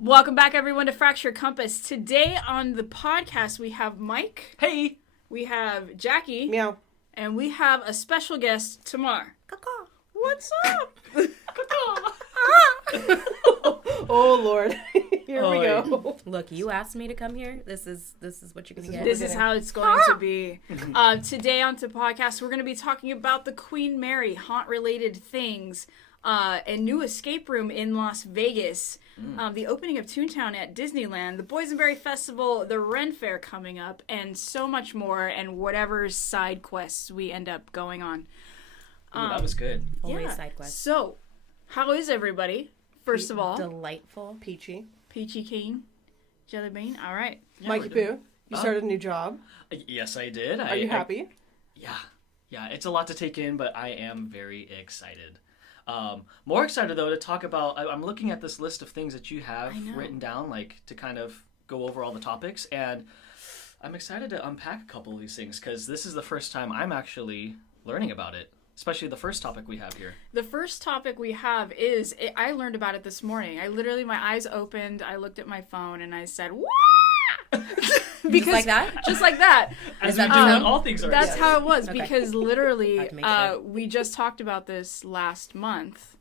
Welcome back, everyone, to Fracture Compass. Today on the podcast, we have Mike. Hey. We have Jackie. Meow. And we have a special guest, Tamar. Caw-caw. What's up? Oh, Lord. Here we go. Look, you asked me to come here. This is what you're going to get. This is how it's going to be. Today on the podcast, we're going to be talking about the Queen Mary haunt-related things, a new escape room in Las Vegas, the opening of Toon Town at Disneyland, the Boysenberry Festival, the Ren Fair coming up, and so much more, and whatever side quests we end up going on. That was good. Always side quest. So, how is everybody? First of all, Delightful. Peachy keen, jelly bean. All right. Yeah, Mikey Boo, you started a new job. Yes, I did. Are you happy? Yeah. It's a lot to take in, but I am very excited. More excited, though, to talk about... I'm looking at this list of things that you have written down, like, to kind of go over all the topics, and I'm excited to unpack a couple of these things, because this is the first time I'm actually learning about it, especially the first topic we have here. The first topic we have is... I learned about it this morning. I literally, my eyes opened, I looked at my phone, and I said, "Wah!" Because, just like that? Just like that. As we do on all things are. That's how it was, Okay. because literally, sure. we just talked about this last month,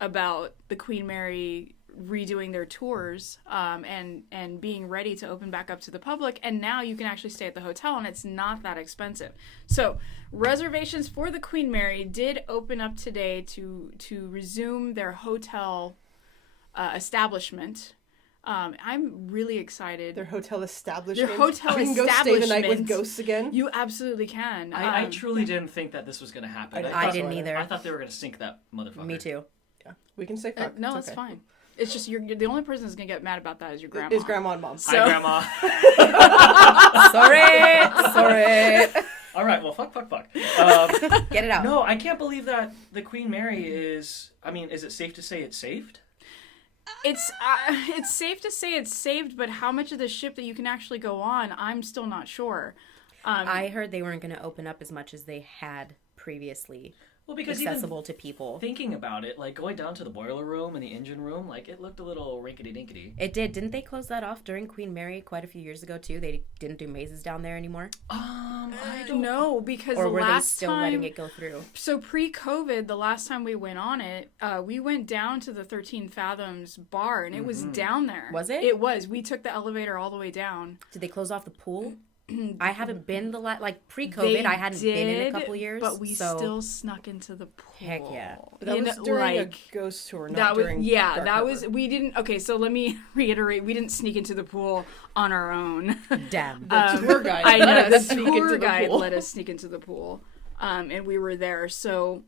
about the Queen Mary redoing their tours and being ready to open back up to the public, and now you can actually stay at the hotel, and it's not that expensive. So reservations for the Queen Mary did open up today to resume their hotel establishment. I'm really excited. Their hotel establishment. Their hotel you can go stay the night with establishment. ghosts again. You absolutely can. I truly didn't think that this was going to happen. I didn't either. I thought they were going to sink that motherfucker. Me too. Yeah, we can say fuck. No, it's okay. fine. It's just you're the only person that's gonna get mad about that is your grandma. Is grandma and mom. So- Hi, Grandma. Sorry. All right, well, fuck. Get it out. No, I can't believe that the Queen Mary is... I mean, is it safe to say it's saved? It's safe to say it's saved, but how much of the ship that you can actually go on, I'm still not sure. I heard they weren't going to open up as much as they had previously. Well, because accessible to people. Thinking about it, like going down to the boiler room and the engine room, like it looked a little rinkety-dinkety. It did. Didn't they close that off during Queen Mary quite a few years ago too? They didn't do mazes down there anymore? I don't know, because Or the were they last still time, letting it go through? So pre-COVID, the last time we went on it, we went down to the 13 Fathoms bar, and it was down there. Was it? It was. We took the elevator all the way down. Did they close off the pool? I haven't been pre-COVID. I hadn't been in a couple years, but we still snuck into the pool. Heck yeah! But that was during a ghost tour, not during Dark Harbor. We didn't. Okay, so let me reiterate: we didn't sneak into the pool on our own. Damn. The tour guide. I know let us the sneak into tour the guide pool. let us sneak into the pool, and we were there. So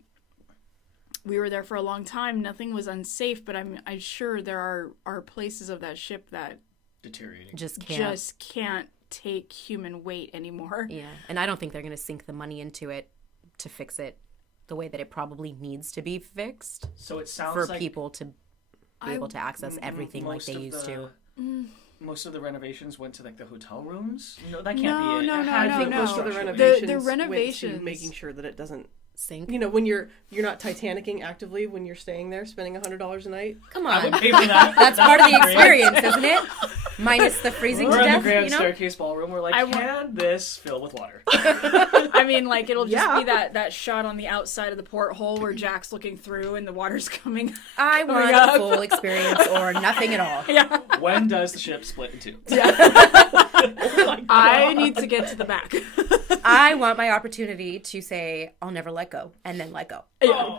we were there for a long time. Nothing was unsafe, but I'm sure there are places of that ship that Deteriorating. Just can't take human weight anymore. Yeah, and I don't think they're going to sink the money into it to fix it the way that it probably needs to be fixed So it sounds for like people to be able to access everything like they used to. Most of the renovations went to like the hotel rooms. No, that can't be it. No, It had to I be think most of the structurally. renovations, renovations- went to making sure that it doesn't Sink. You know, when you're not Titanicing actively when you're staying there, spending $100 a night. Come I would on. pay for that. That's part of the Great. experience, isn't it? Minus the freezing We're to in the death, grand you know? staircase ballroom. We're like, can this fill with water? I mean, like, it'll just Yeah. be that shot on the outside of the porthole where Jack's looking through and the water's coming. I want up. a full experience or nothing at all. Yeah. When does the ship split in two? Oh my God. I need to get to the back. I want my opportunity to say, I'll never let go, and then let go. Yeah.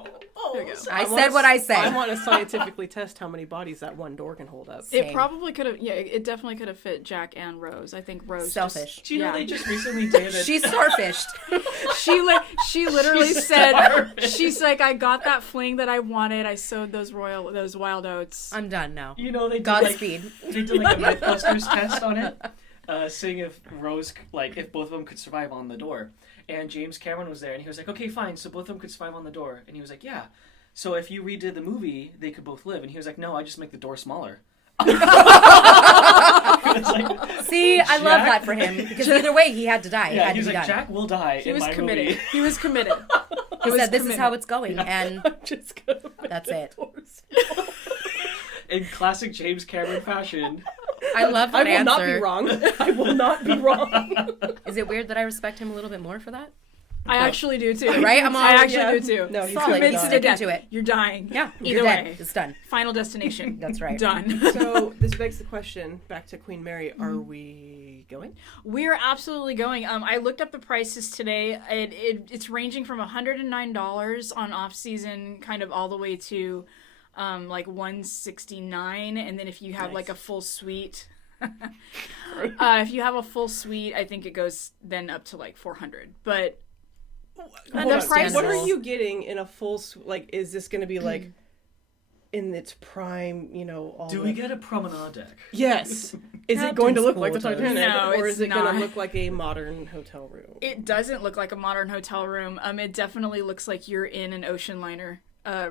There you go. I said what I said. I want to scientifically test how many bodies that one door can hold up. It probably could have, it definitely could have fit Jack and Rose. I think Rose Selfish. Do you know Yeah. they just recently did it? She's starfished. She literally She's said, starving. she's like, I got that fling that I wanted. I sowed those wild oats. I'm done now. You know they did Godspeed. they did like a Mythbusters test on it, seeing if Rose if both of them could survive on the door. And James Cameron was there, and he was like, "Okay, fine. So both of them could survive on the door." And he was like, "Yeah. So if you redid the movie, they could both live." And he was like, "No, I just make the door smaller." It's like, See, I love Jack- that for him. Because either way, he had to die. He yeah, had he to was be like, done. "Jack will die He in was my committed. movie." He was committed. He was said, this is committed. how it's going. And Just gonna make that's the it. doors. in classic James Cameron fashion. I love that I will not be answer. wrong. I will not be wrong. Is it weird that I respect him a little bit more for that? I actually do too. Right? I actually do too. No, he's Solid. gonna Committed die. to death. Into it. You're dying. Yeah, Either you're way. dead. It's done. Final destination. That's right. Done. So this begs the question, back to Queen Mary, are we going? We're absolutely going. I looked up the prices today. It's ranging from $109 on off season, kind of all the way to like $169, and then if you have like a full suite, if you have a full suite, I think it goes then up to like $400. But Hold on. price- What are you getting in a full like? Is this going to be like in its prime? You know, all Do we get a promenade deck? Yes. Is it going to look like the Captain's Titanic, No, or it's is it going not. to look like a modern hotel room? It doesn't look like a modern hotel room. It definitely looks like you're in an ocean liner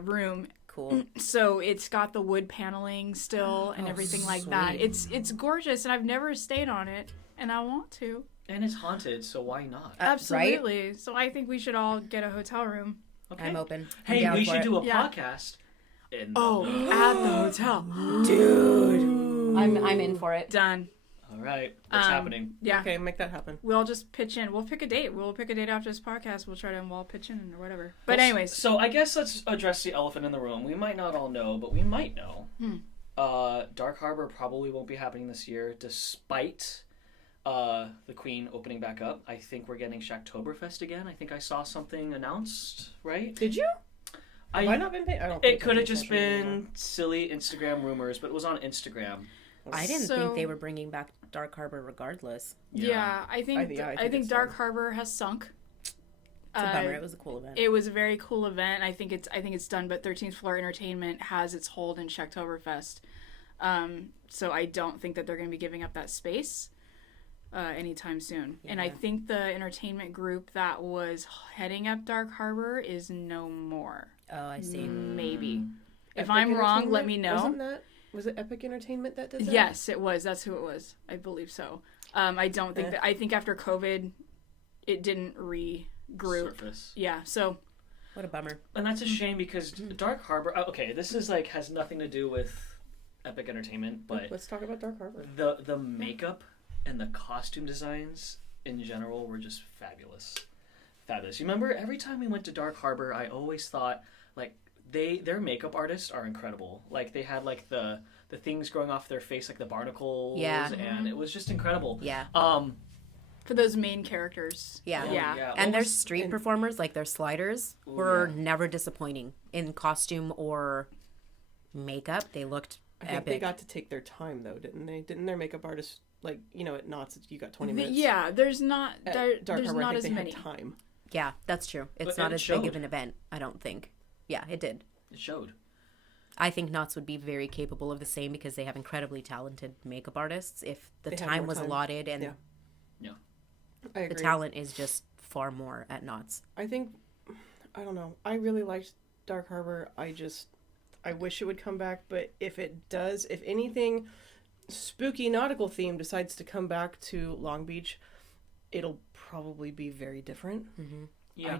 room. Cool. So it's got the wood paneling still and everything like that. It's gorgeous, and I've never stayed on it, and I want to. And it's haunted, so why not? Absolutely. So I think we should all get a hotel room. Okay. I'm open. Hey, I'm down we for should it. do a Yeah. podcast. In Oh, at the hotel. Dude. I'm in for it. Done. All right. What's happening? Yeah. Okay, make that happen. We'll all just pitch in. We'll pick a date. We'll pick a date after this podcast. We'll try to all pitch in or whatever. But anyways. So I guess let's address the elephant in the room. We might not all know, but we might know. Dark Harbor probably won't be happening this year, despite the Queen opening back up. I think we're getting Shacktoberfest again. I think I saw something announced, right? Did you? Have I not been paying? I don't. It could have just been silly Instagram rumors, but it was on Instagram. I didn't So- think they were bringing back Dark Harbor regardless. Yeah, I think I think it's Dark done. Harbor has sunk. It's a bummer. It was a cool event. It was a very cool event. I think it's done, but 13th Floor Entertainment has its hold in Shacktoberfest. So I don't think that they're going to be giving up that space anytime soon. And I think the entertainment group that was heading up Dark Harbor is no more. Oh, I see. Maybe. If Epic I'm wrong, let Entertainment? me know. Was it Epic Entertainment that did that? Yes, it was. That's who it was. I believe so. I don't think that. I think after COVID, it didn't regroup. Surface. Yeah. So What a bummer. And that's a shame because Dark Harbor. Okay, this is like has nothing to do with Epic Entertainment, but Let's talk about Dark Harbor. the makeup and the costume designs in general were just fabulous. Fabulous. You remember every time we went to Dark Harbor, I always thought like their makeup artists are incredible. Like they had like the things growing off their face, like the barnacles, Yeah. and it was just incredible. Yeah. for those main characters. Yeah. Yeah. And their What was- street performers, like their sliders, were never disappointing in costume or makeup. They looked I think epic. they got to take their time though, didn't they? Didn't their makeup artists like at Knott's you got 20 minutes? Yeah, there's not At there's Dark Harbor, not I as think they many. had time. Yeah, that's true. It's But not it as big of showed. an event, I don't think. Yeah, it did. It showed. I think Knott's would be very capable of the same because they have incredibly talented makeup artists. If the They have time more was time. allotted and Yeah. I the agree. talent is just far more at Knott's. I think I don't know. I really liked Dark Harbor. I wish it would come back, but if it does, if anything spooky nautical theme decides to come back to Long Beach, it'll probably be very different. Yeah.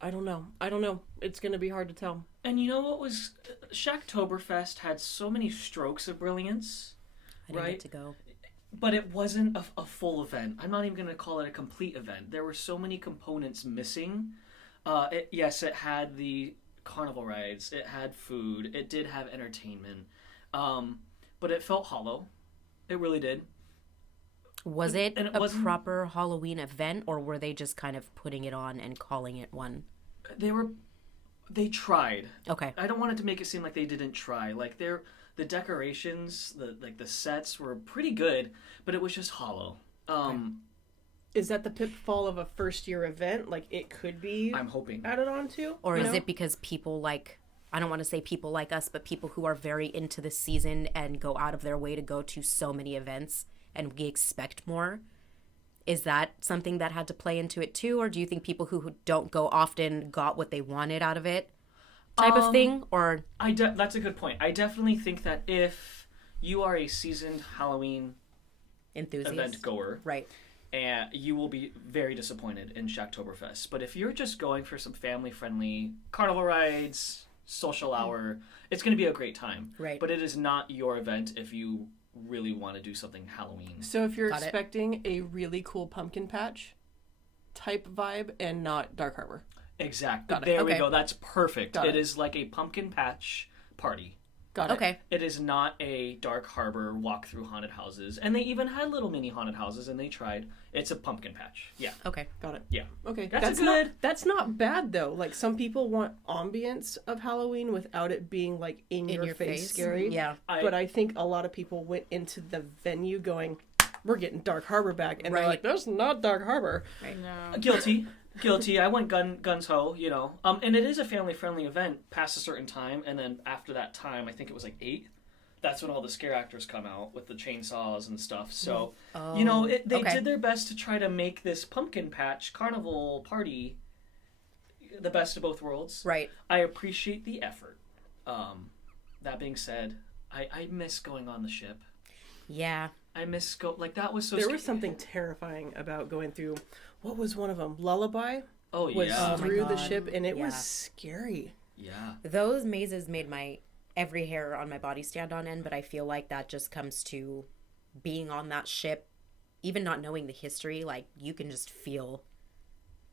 I don't know. It's going to be hard to tell. And you know what was Shacktoberfest had so many strokes of brilliance, I didn't right? get to go. But it wasn't a full event. I'm not even going to call it a complete event. There were so many components missing. Yes, it had the carnival rides. It had food. It did have entertainment. But it felt hollow. It really did. Was it And it a wasn't- proper Halloween event, or were they just kind of putting it on and calling it one? They tried. Okay. I don't want it to make it seem like they didn't try. Like the decorations, the sets were pretty good, but it was just hollow. Is that the pitfall of a first year event? Like it could be I'm hoping. added on to? Or is it because people like, I don't want to say people like us, but people who are very into the season and go out of their way to go to so many events and we expect more? Is that something that had to play into it too? Or do you think people who don't go often got what they wanted out of it type of thing? Or That's a good point. I definitely think that if you are a seasoned Halloween enthusiasts? event goer, Right. and you will be very disappointed in Shacktoberfest. But if you're just going for some family-friendly carnival rides, social hour. It's going to be a great time. Right. But it is not your event if you really want to do something Halloween. So if you're Got it. expecting a really cool pumpkin patch type vibe and not Dark Harbor. Exactly. Got it. There we Okay. go. That's perfect. Got It it. is like a pumpkin patch party. Got it. Okay. It is not a Dark Harbor walk through haunted houses. And they even had little mini haunted houses, and they tried. It's a pumpkin patch. Yeah. Okay. Got it. Yeah. Okay. That's not good. that's not bad though. Like some people want ambience of Halloween without it being like in your face scary. Yeah. But I think a lot of people went into the venue going, we're getting Dark Harbor back. And they're Right. like, that's not Dark Harbor. No. Guilty. I went guns ho, you know. And it is a family-friendly event past a certain time, and then after that time, I think it was like 8, that's when all the scare actors come out with the chainsaws and stuff. So, you know, they okay. did their best to try to make this pumpkin patch carnival party the best of both worlds. Right. I appreciate the effort. That being said, I miss going on the ship. Yeah. I miss that was so There scary. was something terrifying about going through, what was one of them? Lullaby Oh was yeah. Oh my through the God. ship, and it was Yeah. scary. Yeah. Those mazes made my every hair on my body stand on end, but I feel like that just comes to being on that ship, even not knowing the history. Like, you can just feel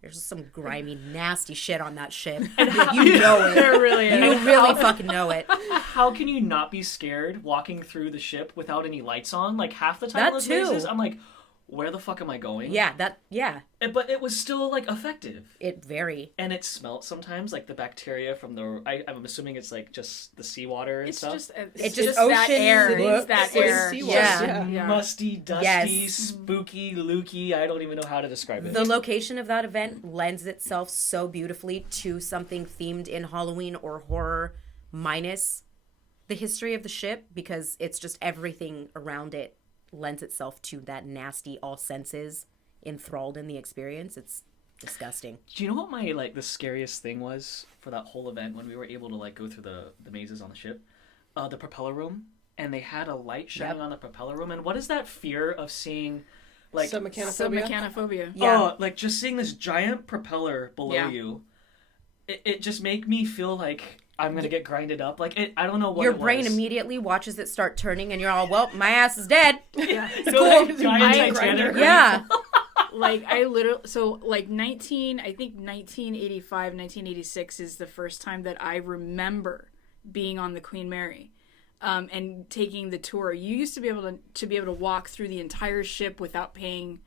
there's just some grimy, nasty shit on that ship. You know it. There really is. You really fucking know it. How can you not be scared walking through the ship without any lights on? Like half the time That in those too. mazes, I'm like, where the fuck am I going? Yeah, But it was still like effective. it very. And it smelt sometimes like the bacteria from I'm assuming it's like just the seawater and It's stuff. just It's just just that ocean air. city. It's that It's air. seawater. Yeah. Yeah. Musty, dusty, Yes. spooky, lukey. I don't even know how to describe it. The location of that event lends itself so beautifully to something themed in Halloween or horror, minus the history of the ship, because it's just everything around it lends itself to that nasty, all senses enthralled in the experience. It's disgusting. Do you know what my the scariest thing was for that whole event when we were able to go through the mazes on the ship? The propeller room, and they had a light shining on the propeller room. And what is that fear of seeing Submechaniaphobia. Submechaniaphobia. Yeah. just seeing this giant propeller below Yeah. you? It just make me feel like I'm gonna get grinded up. I don't know what Your it brain was. immediately watches it start turning, and you're all, well, my ass is dead. Yeah. Giant I- Titanic. Yeah. Like I literally, so like 1985, 1986 is the first time that I remember being on the Queen Mary, and taking the tour. You used to be able to walk through the entire ship without paying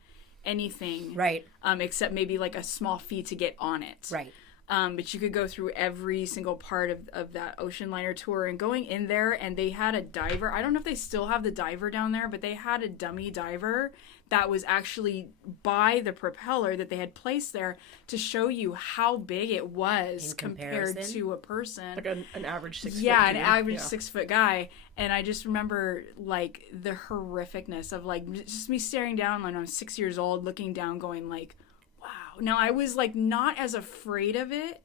anything, Right. except maybe like a small fee to get on it, Right. But you could go through every single part of that ocean liner tour, and going in there, and they had a diver. I don't know if they still have the diver down there, but they had a dummy diver that was actually by the propeller that they had placed there to show you how big it was In compared comparison? to a person. Like an average 6 foot. Yeah, an dude. average Yeah. 6-foot guy. And I just remember like the horrificness of like just me staring down when I was 6 years old, looking down, going like, wow. Now I was like not as afraid of it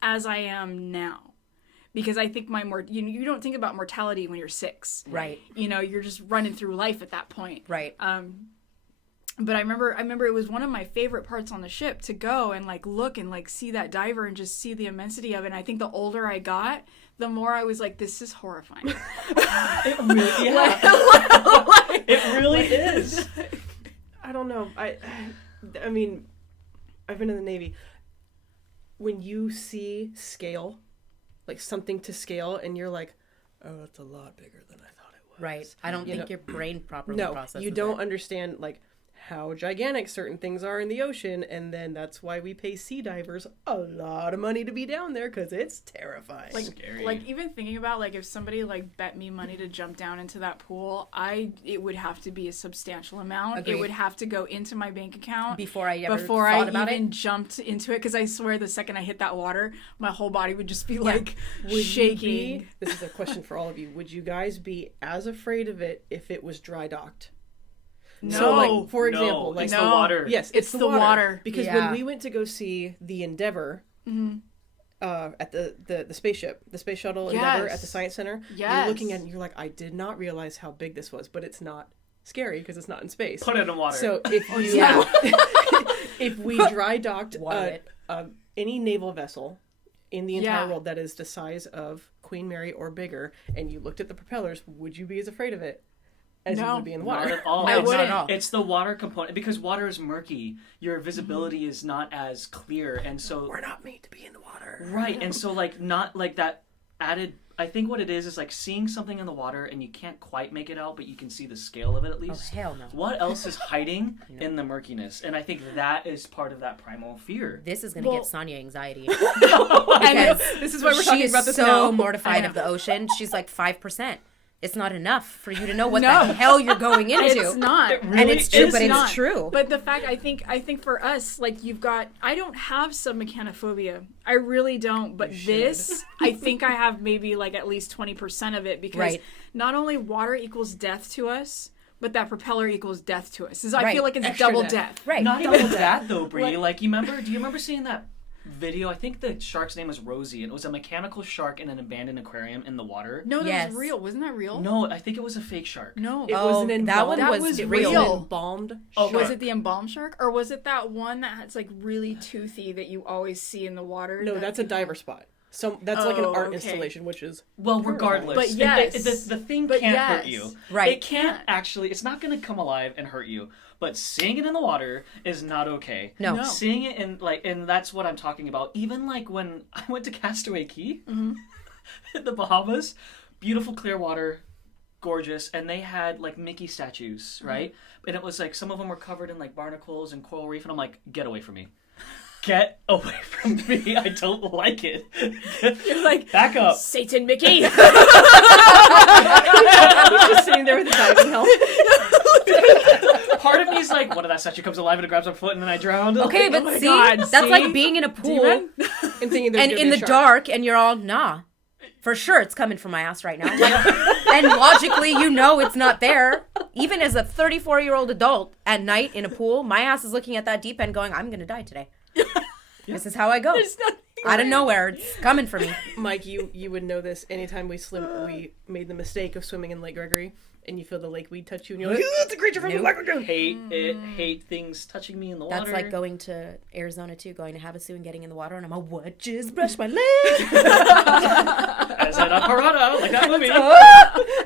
as I am now, because I think you don't think about mortality when you're 6. Right. You're just running through life at that point. Right. But I remember it was one of my favorite parts on the ship to go and like look and like see that diver and just see the immensity of it. And I think the older I got, the more I was like, this is horrifying. It really, it really is. I don't know. I mean, I've been in the Navy. When you see scale, like something to scale, and you're like, oh, that's a lot bigger than I thought it was. Right. I don't think your brain properly No, processes you don't it. understand like how gigantic certain things are in the ocean, and then that's why we pay sea divers a lot of money to be down there, because it's terrifying. Scary. Like even thinking about like if somebody like bet me money to jump down into that pool, it would have to be a substantial amount. Agreed. It would have to go into my bank account Before I ever before thought I about even it. jumped into it, because I swear the second I hit that water, my whole body would just be like Would you shaking. this is a question for all of you. Would you guys be as afraid of it if it was dry docked? No, So, like, for example, it's like the water. Yes, It's the water. Because Yeah. when we went to go see the Endeavor at the spaceship, the space shuttle Endeavor at the Yes. Science Center, Yes. you're looking at it and you're like, I did not realize how big this was, but it's not scary because it's not in space. Put it in water. So if you Yeah. if we dry docked Water it. any naval vessel in the entire world that is the size of Queen Mary or bigger, and you looked at the propellers, would you be as afraid of it as you would be in the water? Not at all. I wouldn't. Not at all. It's the water component, because water is murky. Your visibility is not as clear, and so We're not made to be in the water. right. And so like not like that added. I think what it is like seeing something in the water and you can't quite make it out, but you can see the scale of it at least. Oh, hell no. What else is hiding in the murkiness? And I think that is part of that primal fear. This is going to give Sonia anxiety. And this is why we're talking about this so now. mortified of the ocean. She's like 5%. It's not enough for you to know what the hell you're going into. It's not. Really and it's true, is but not. it's true. But the fact, I think for us, like I don't have submechaniaphobia. I really don't. But this, I think I have maybe like at least 20% of it, because not only water equals death to us, but that propeller equals death to us. I feel like it's Extra double death. death. Right. Not even that though, Brie. Like do you remember seeing that video? I think the shark's name was Rosie, and it was a mechanical shark in an abandoned aquarium in the water. No, that was real. Wasn't that real? No, I think it was a fake shark. No. It was an embalmed. that was it real. was an embalmed. Oh, Was it the embalmed shark, or was it that one that's like really toothy that you always see in the water? No, that's a diver spot. So that's like an art installation, which is Well, regardless, But yes. the thing But can't yes. hurt you. Right. It can't actually. It's not going to come alive and hurt you. But seeing it in the water is not okay. No. Seeing it and that's what I'm talking about. Even like when I went to Castaway Cay, in the Bahamas, beautiful clear water, gorgeous, and they had like Mickey statues, right? And it was like some of them were covered in like barnacles and coral reef, and I'm like, get away from me. Get away from me. I don't like it. You're like, back up. Satan Mickey. just sitting there with a diving helmet. Part of me is like, what if that statue comes alive and it grabs my foot and then I drown? Okay, Like, but God, that's see? like being in a pool And thinking there's and gonna in be the a shark. dark, and you're all, nah. For sure, it's coming from my ass right now. Like, and logically, you know it's not there. Even as a 34-year-old adult at night in a pool, my ass is looking at that deep end going, I'm going to die today. This is how I go. Out of nowhere, it's coming for me. Mike, you would know this. Anytime we made the mistake of swimming in Lake Gregory, and you feel the lake weed touch you, and you're like, it's a creature from the Lake Gregory. hate things touching me in the water. That's like going to Arizona too, going to Havasu and getting in the water, and I'm like, what? Just brush my leg. As in a piranha, like that movie.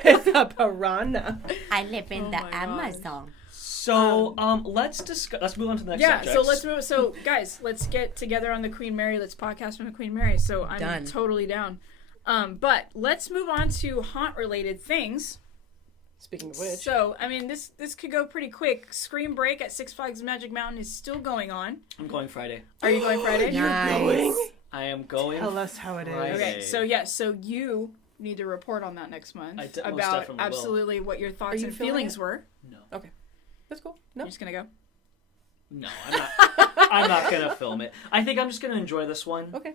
It's a piranha. I live in the my God. Amazon. So, let's discuss. Let's move on to the next subject. So let's move. So guys, let's get together on the Queen Mary. Let's podcast on the Queen Mary. So I'm Done. totally down. But let's move on to haunt related things. Speaking of which, So I mean, this could go pretty quick. Scream Break at Six Flags Magic Mountain is still going on. I'm going Friday. Are you going Friday? Nice. I am going. tell us how it is. Friday. Okay. So you need to report on that next month I most about definitely will. absolutely what your thoughts Are you and filming feelings it? were. No, That's cool. No. You're just gonna go. no, I'm not. I'm not gonna film it. I think I'm just gonna enjoy this one. Okay.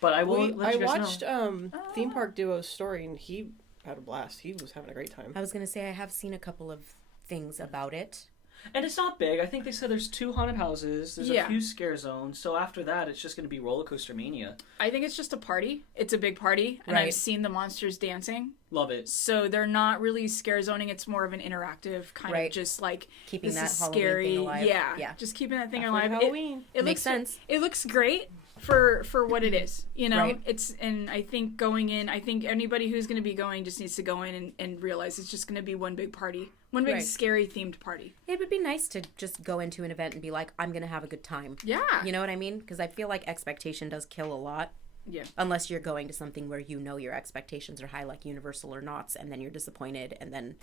But I will let I you guys watched know. Theme Park Duo's story, and he had a blast. He was having a great time. I was going to say, I have seen a couple of things about it. And it's not big. I think they said there's 2 haunted houses. There's Yeah. a few scare zones. So after that, it's just going to be roller coaster mania. I think it's just a party. It's a big party, and Right. I've seen the monsters dancing. Love it. So they're not really scare zoning. It's more of an interactive kind Right. of just like Keeping this that is Halloween scary. thing alive. Yeah, Yeah. just keeping that thing After alive. Halloween. It Makes looks, sense. It looks great for what it is. You know, Right. it's and I think going in, I think anybody who's going to be going just needs to go in and realize it's just going to be one big party, one big Right. scary themed party. It would be nice to just go into an event and be like, I'm going to have a good time. Yeah, You know what I mean? Because I feel like expectation does kill a lot. yeah. Unless you're going to something where you know your expectations are high, like Universal or Knott's, and then you're disappointed, and then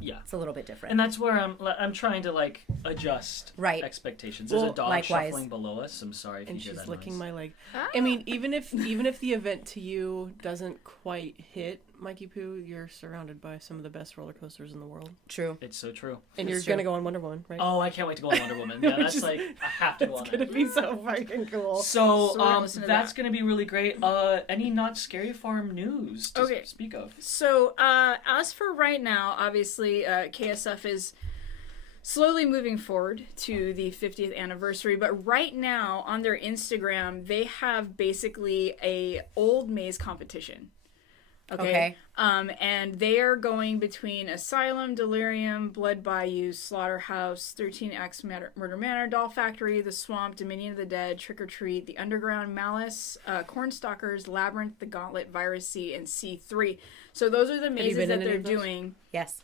Yeah. it's a little bit different. And that's where I'm trying to like adjust Right. expectations. There's Well, a dog likewise. shuffling below us. I'm sorry if And you hear she's that licking noise. my leg. Ah. I mean, even if the event to you doesn't quite hit Mikey Poo, you're surrounded by some of the best roller coasters in the world, True. It's so true. and It's you're true. gonna go on Wonder Woman, right? Oh, I can't wait to go on Wonder Woman. Yeah, that's Just- like I have to go on it's gonna that. be so fucking cool. So, So we're gonna listen to that's that. gonna be really great. Any Not Scary Farm news to Okay. speak of? So, as for right now, obviously, KSF is slowly moving forward to the 50th anniversary. But right now, on their Instagram, they have basically a old maze competition. Okay. And they are going between Asylum, Delirium, Blood Bayou, Slaughterhouse, 13X Murder Manor, Doll Factory, The Swamp, Dominion of the Dead, Trick or Treat, The Underground, Malice, Cornstalkers, Labyrinth, The Gauntlet, Virus C, and C3. So those are the mazes that they're doing. Yes.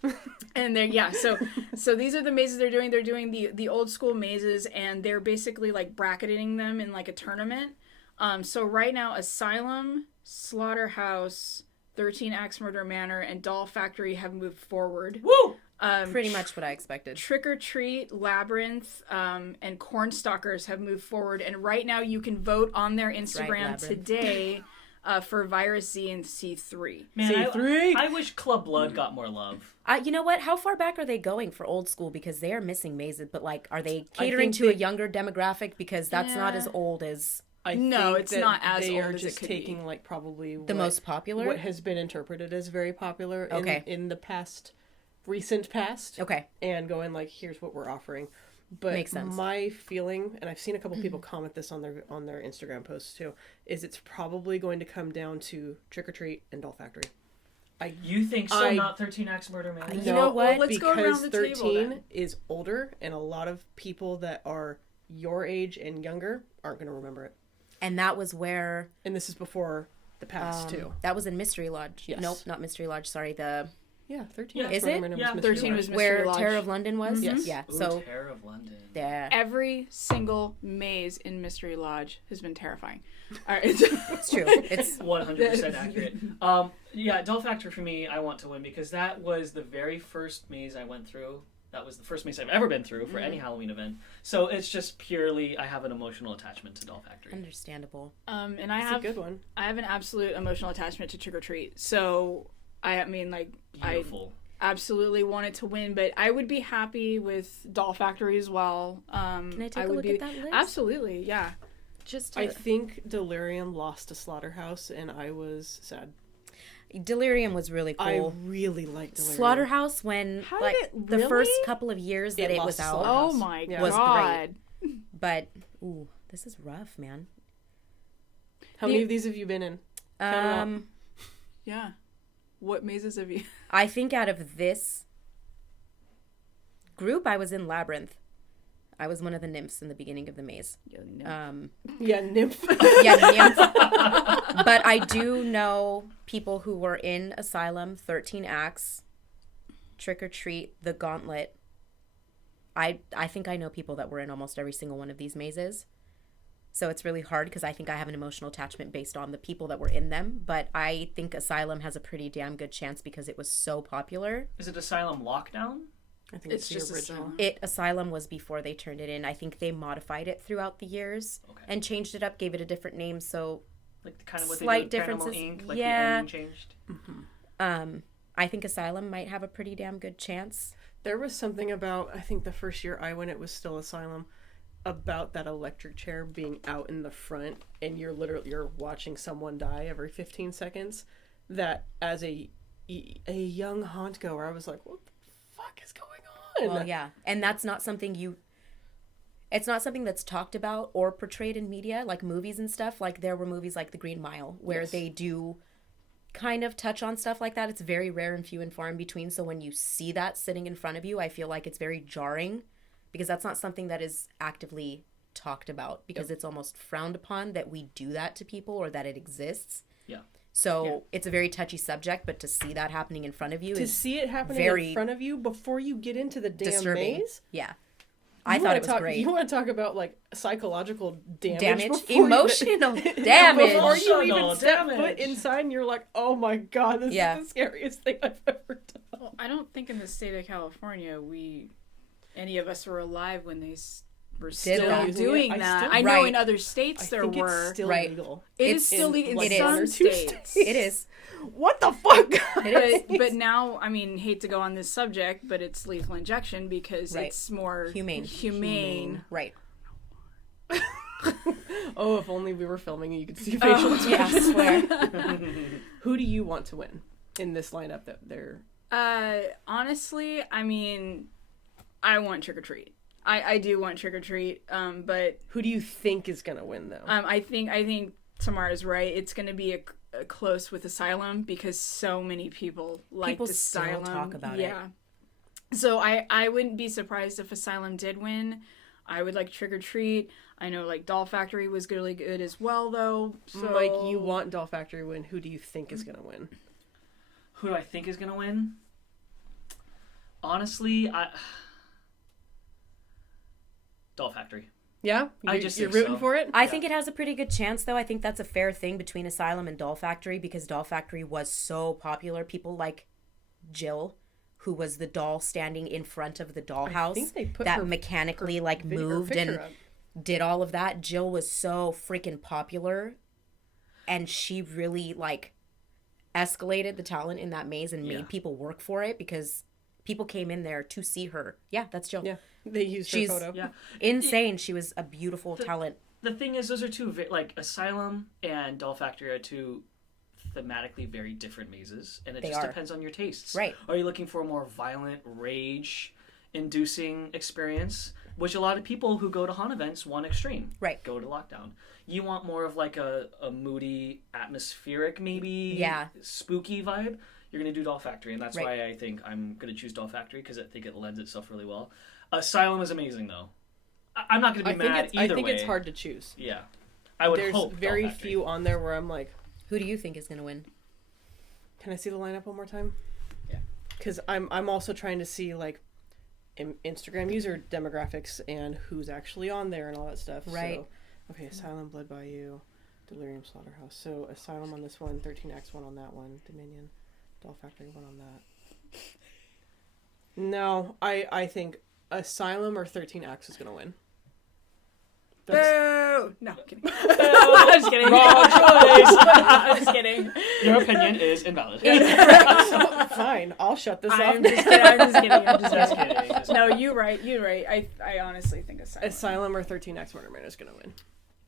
And they're so these are the mazes they're doing. They're doing the old school mazes, and they're basically like bracketing them in like a tournament. So right now, Asylum, Slaughterhouse, 13X Murder Manor, and Doll Factory have moved forward. Woo! Pretty much what I expected. Trick or Treat, Labyrinth, and Cornstalkers have moved forward, and right now you can vote on their Instagram today for Virus Z and C3. Man, C3. I wish Club Blood got more love. You know what? How far back are they going for old school? Because they are missing mazes, but like, are they catering to a younger demographic? Because that's not as old as... No, it's not as they old are as just it could taking be. like probably The most popular? what has been interpreted as very popular in the recent past. Okay. And going like, here's what we're offering. But Makes sense. my feeling, and I've seen a couple people comment this on their Instagram posts too, is it's probably going to come down to Trick or Treat and Doll Factory. You think so? Not 13X Murder Manor? You know what? Let's go around the because table 13 then. is older, and a lot of people that are your age and younger aren't going to remember it. And that was where... And this is before the past, too. That was in Mystery Lodge. Yes. Nope, not Mystery Lodge. Sorry, Yeah, 13. Yeah. Is it? Yeah, 13 was Mystery where Lodge. Terror of London was? Yes. Yeah, Ooh, so... Terror of London. Yeah. Every single maze in Mystery Lodge has been terrifying. All right. It's true. It's 100% accurate. Yeah, Doll Factory for me, I want to win because that was the very first maze I went through. That was the first maze I've ever been through for any Halloween event. So it's just purely, I have an emotional attachment to Doll Factory. understandable. And I It's have a good one. I have an absolute emotional attachment to Trick or Treat. So I mean, like, Beautiful. I absolutely want it to win, but I would be happy with Doll Factory as well. Can I take a look at that list? Absolutely, yeah. Just I think Delirium lost to Slaughterhouse, and I was sad. Delirium was really cool. I really liked Delirium. Slaughterhouse, when How like did it the really? first couple of years that It it lost was to out, Slaughterhouse. Oh my Yeah. Was god. but ooh, this is rough, man. How many of these have you been in? Count 'em out. Yeah. What mazes have you? I think out of this group, I was in Labyrinth. I was one of the nymphs in the beginning of the maze. Yeah, Nymph. Yeah, nymph. But I do know people who were in Asylum, 13 Acts, Trick or Treat, The Gauntlet. I think I know people that were in almost every single one of these mazes. So it's really hard because I think I have an emotional attachment based on the people that were in them. But I think Asylum has a pretty damn good chance because it was so popular. Is it Asylum Lockdown? I think it's the just original. Asylum. Asylum was before they turned it in. I think they modified it throughout the years Okay. and changed it up, gave it a different name. So Like the kind of what Slight they did with Paranormal differences. Inc., like Yeah. the ending changed? I think Asylum might have a pretty damn good chance. There was something about, I think the first year I went, it was still Asylum, about that electric chair being out in the front, and you're watching someone die every 15 seconds. That as a young haunt goer, I was like, what the fuck is going on? Well, yeah. And that's not something it's not something that's talked about or portrayed in media, like movies and stuff. Like there were movies like The Green Mile where Yes. they do kind of touch on stuff like that. It's very rare and few and far in between. So when you see that sitting in front of you, I feel like it's very jarring because that's not something that is actively talked about because it's almost frowned upon that we do that to people or that it exists. Yeah. So it's a very touchy subject, but to see that happening in front of you To is see it happening very in front of you before you get into the damn disturbing. maze? Yeah. I thought it was great. You want to talk about like psychological damage? Damage, before emotional you, damage. Before you Emotional even step damage. foot inside, and you're like, "Oh my god, this Yeah. is the scariest thing I've ever done." Well, I don't think in the state of California any of us were alive when they were still that. doing I that. still- I know Right. in other states I there think were. it's still Right. legal. It It's is still legal in like some one or two states. It is. What the fuck? It is. But now, I mean, hate to go on this subject, but it's lethal injection because Right. it's more Humane. Right. Oh, if only we were filming and you could see facial Yeah, I expressions. swear. Who do you want to win in this lineup that they're... Honestly, I mean, I want Trick or Treat. I do want Trick or Treat, but Who do you think is going to win, though? I think Tamar is right. It's going to be a close with Asylum because so many people liked People Asylum. still talk about it. Yeah. So I wouldn't be surprised if Asylum did win. I would like Trick or Treat. I know like Doll Factory was really good as well though. So Mike, you want Doll Factory to win. Who do you think is gonna win? Who do I think is gonna win? Honestly, Doll Factory. Yeah, I just you're think rooting so. for it. I think it has a pretty good chance, though. I think that's a fair thing between Asylum and Doll Factory because Doll Factory was so popular. People like Jill, who was the doll standing in front of the dollhouse think they put that her- mechanically her like video- her moved picture and up. did all of that. Jill was so freaking popular, and she really like escalated the talent in that maze and Yeah. made people work for it because people came in there to see her. Yeah, that's Jill. Yeah, they used her She's- photo. Yeah. Insane. She was a beautiful talent. The thing is, those are two like Asylum and Doll Factory are two thematically very different mazes, and it They just are. depends on your tastes. Right. Are you looking for a more violent, rage-inducing experience, which a lot of people who go to haunt events want extreme. Right. Go to Lockdown. You want more of like a moody, atmospheric, maybe Yeah. spooky vibe. You're gonna do Doll Factory, and that's Right. why I think I'm gonna choose Doll Factory because I think it lends itself really well. Asylum is amazing though. I'm not gonna be mad either I think way. it's hard to choose. Yeah, I would There's hope very Doll Factory. few on there where I'm like, Who do you think is going to win? can I see the lineup one more time? Yeah. Because I'm also trying to see like Instagram user demographics and who's actually on there and all that stuff. Right. So, okay, Asylum, Blood Bayou, Delirium Slaughterhouse. So Asylum on this one, 13X one on that one, Dominion, Doll Factory one on that. No, I think Asylum or 13X is gonna win. Boo! No, I'm kidding. I'm just kidding. Wrong choice. I'm just kidding. Your opinion is invalid. Fine, I'll shut this I'm off. just kidding. I'm just kidding. I'm just Just kidding. kidding. Just No, you're right. You're right. I honestly think Asylum. Asylum or 13X Murderman is gonna win.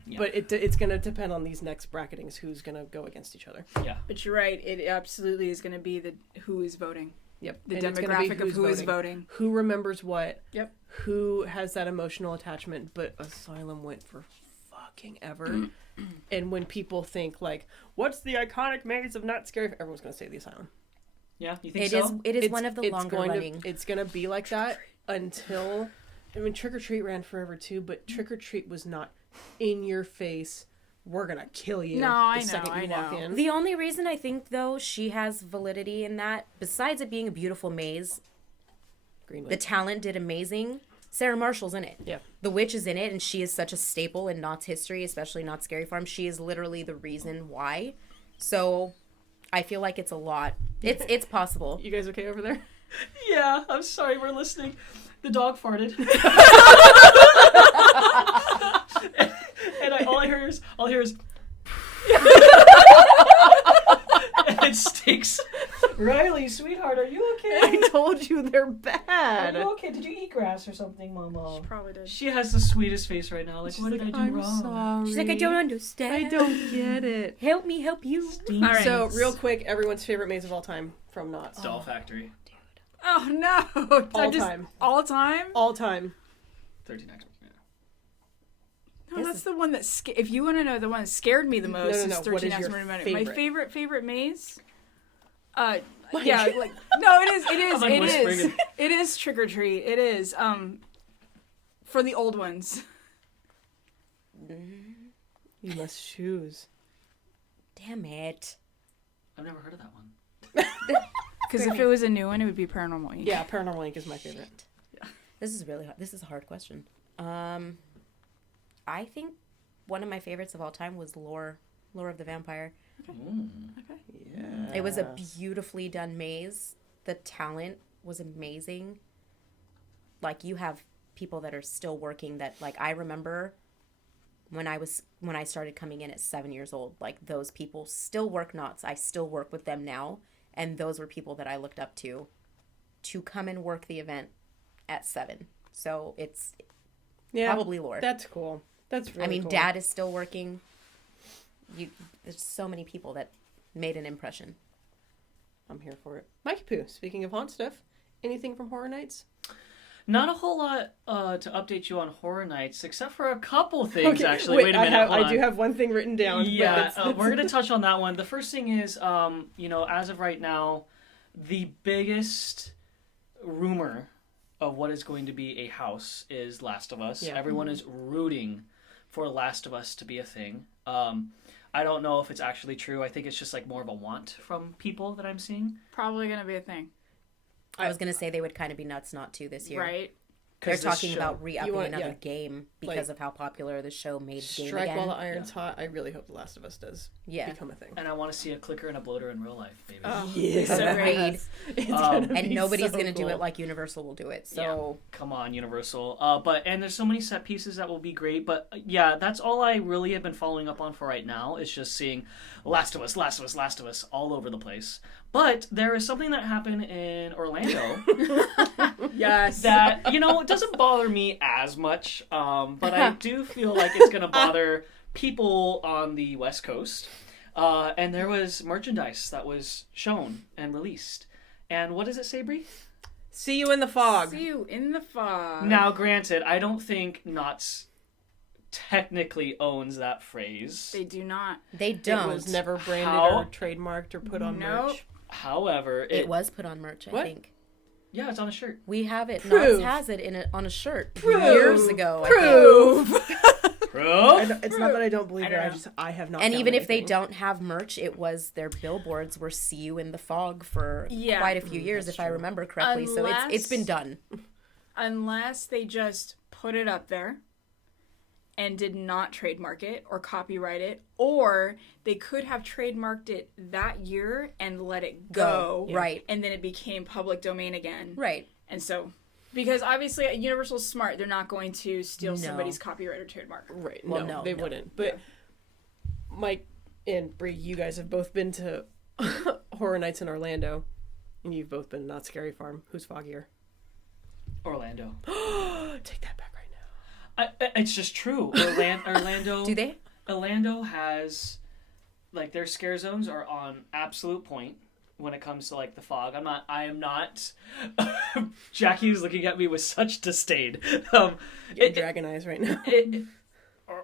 Yeah. But it's gonna depend on these next bracketings who's gonna go against each other. Yeah. But you're right. It absolutely is going to be the who is voting. Yep. The And it's gonna be demographic of who's who is voting. Who remembers what? Yep. Who has that emotional attachment? But Asylum went for fucking ever. And when people think like, "What's the iconic maze of Not Scary?" Everyone's gonna say the Asylum. Yeah. You think It so? is. It is one of the longer running. It's gonna be like that until. I mean, Trick or Treat ran forever too, but Trick or Treat was not in your face. We're gonna kill you. No, I the second know, you I walk know. in. The only reason I think though she has validity in that, besides it being a beautiful maze, Greenwood. the talent did amazing. Sarah Marshall's in it. Yeah. The witch is in it, and she is such a staple in Knott's history, especially Knott's Scary Farm. She is literally the reason why. So, I feel like it's a lot. It's possible. You guys okay over there? Yeah. I'm sorry. We're listening. The dog farted. and all I hear is and it stinks. Riley, sweetheart, are you okay? I told you they're Are bad. you okay? Did you eat grass or something, Mama? Probably did. She has the sweetest face right now. Like, what did I do I'm wrong? sorry. She's like, I don't understand. I don't get it. Help me, help you. All right. So, real quick, everyone's favorite maze of all time from Knott's. Doll Factory. Oh no! All time. All time? All time. 13 X. No, that's the one that if you want to know the one that scared me the most, no. is What 13 is X your Murder My favorite maze. Like- Yeah, like no, it is, I'm like whispering it. it is Trick or Treat. It is for the old ones. You must choose. Damn it. I've never heard of that one. Because if it was a new one, it would be Paranormal Inc. Yeah, Paranormal Inc. is my favorite. This is really hard. This is a hard question. I think one of my favorites of all time was Lore of the Vampire. Yeah. It was a beautifully done maze. The talent was amazing. Like, you have people that are still working that, like, I remember when I started coming in at 7 years old, like, those people still work Knott's. I still work with them now. And those were people that I looked up to come and work the event at 7. So it's probably Lore. That's cool. That's really cool. Dad is still working. There's so many people that made an impression. I'm here for it. Mikey Poo, speaking of haunt stuff, anything from Horror Nights? Not a whole lot to update you on Horror Nights, except for a couple things, actually. Wait a minute. I do have one thing written down. Yeah, we're going to touch on that one. The first thing is, as of right now, the biggest rumor of what is going to be a house is Last of Us. Yeah. Everyone is rooting for Last of Us to be a thing. I don't know if it's actually true. I think it's just like more of a want from people that I'm seeing. Probably going to be a thing. I was going to say they would kind of be nuts not to this year. Right. They're talking about re-upping another game because of how popular the show made the game again. Strike while the iron's hot. I really hope The Last of Us does become a thing. And I want to see a clicker and a bloater in real life, baby. Oh, yes. And nobody's going to do it like Universal will do it. So come on, Universal. And there's so many set pieces that will be great. But yeah, that's all I really have been following up on for right now. Is just seeing Last of Us all over the place. But there is something that happened in Orlando. Yes. That, it doesn't bother me as much. But I do feel like it's going to bother people on the West Coast. And there was merchandise that was shown and released. And what does it say, Brie? See you in the fog. See you in the fog. Now, granted, I don't think Knott's technically owns that phrase. They do not. They don't. It was never branded or trademarked or put on merch. However, it was put on merch, I think. Yeah, it's on a shirt. We have it. Knott's has it on a shirt years ago. Proof. Proof. It's not that I don't believe it. I have not. And even if they don't have merch, it was their billboards were "See you in the fog" for quite a few years, if I remember correctly. So it's been done. Unless they just put it up there and did not trademark it or copyright it, or they could have trademarked it that year and let it go. Right. And then it became public domain again. Right. And so, because obviously Universal's smart, they're not going to steal somebody's copyright or trademark. Right. Well, no, they wouldn't. But Mike and Brie, you guys have both been to Horror Nights in Orlando, and you've both been to Not Scary Farm. Who's foggier? Orlando. Take that back. It's just true. Orlando. Do they? Orlando has, their scare zones are on absolute point when it comes to the fog. I am not. Jackie is looking at me with such disdain. Dragon eyes right now.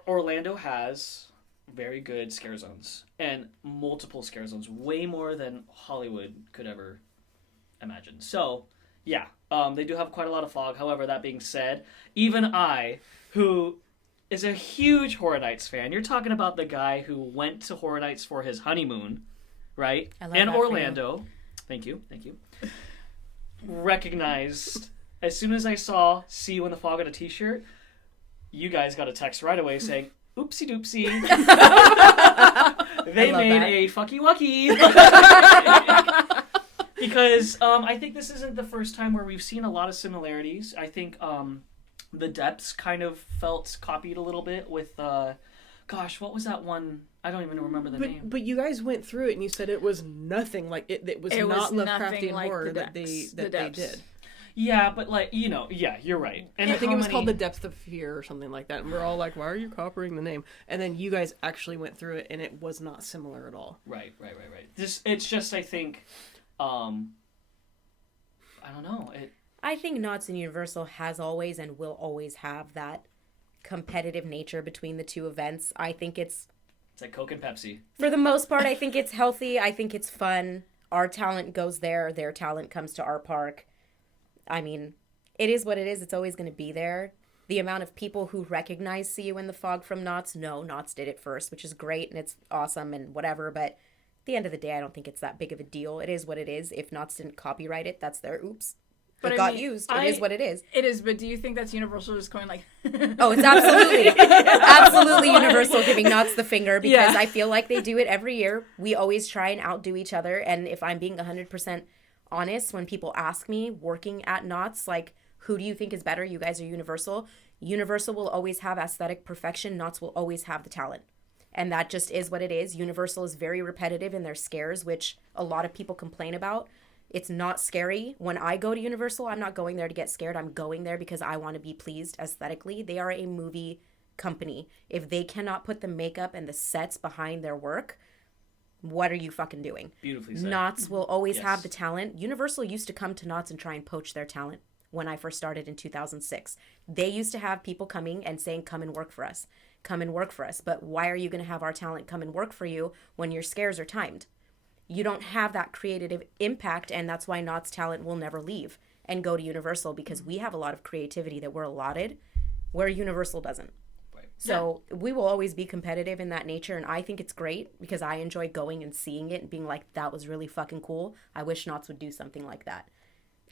Orlando has very good scare zones and multiple scare zones, way more than Hollywood could ever imagine. So, yeah, they do have quite a lot of fog. However, that being said, even I, who is a huge Horror Nights fan, you're talking about the guy who went to Horror Nights for his honeymoon, right? In Orlando. Thank you. Recognized, as soon as I saw "See You in the Fog" on a t-shirt, you guys got a text right away saying, "Oopsie doopsie." They made a fucky wucky. Because I think this isn't the first time where we've seen a lot of similarities. I think The Depths kind of felt copied a little bit with, what was that one? I don't even remember the name. But you guys went through it and you said it was nothing like it. It was not Lovecraftian horror that they did. Yeah, but you're right. And I think it was called The Depth of Fear or something like that. And we're all like, why are you copying the name? And then you guys actually went through it and it was not similar at all. Right. It's just, I think, I don't know. I think Knott's and Universal has always and will always have that competitive nature between the two events. I think it's like Coke and Pepsi. For the most part, I think it's healthy. I think it's fun. Our talent goes there. Their talent comes to our park. I mean, it is what it is. It's always going to be there. The amount of people who recognize See You in the Fog from Knott's, Knott's did it first, which is great and it's awesome and whatever. But at the end of the day, I don't think it's that big of a deal. It is what it is. If Knott's didn't copyright it, that's their oops. But it got used. It is what it is. It is, but do you think that's Universal just going like... Oh, it's absolutely Universal giving Knott's the finger because I feel like they do it every year. We always try and outdo each other. And if I'm being 100% honest, when people ask me, working at Knott's, who do you think is better? You guys are Universal. Universal will always have aesthetic perfection. Knott's will always have the talent. And that just is what it is. Universal is very repetitive in their scares, which a lot of people complain about. It's not scary. When I go to Universal, I'm not going there to get scared. I'm going there because I want to be pleased aesthetically. They are a movie company. If they cannot put the makeup and the sets behind their work, what are you fucking doing? Beautifully said. Knott's will always have the talent. Universal used to come to Knott's and try and poach their talent when I first started in 2006. They used to have people coming and saying, come and work for us. Come and work for us. But why are you going to have our talent come and work for you when your scares are timed? You don't have that creative impact, and that's why Knott's talent will never leave and go to Universal, because we have a lot of creativity that we're allotted where Universal doesn't. So we will always be competitive in that nature, and I think it's great because I enjoy going and seeing it and being like, that was really fucking cool. I wish Knott's would do something like that.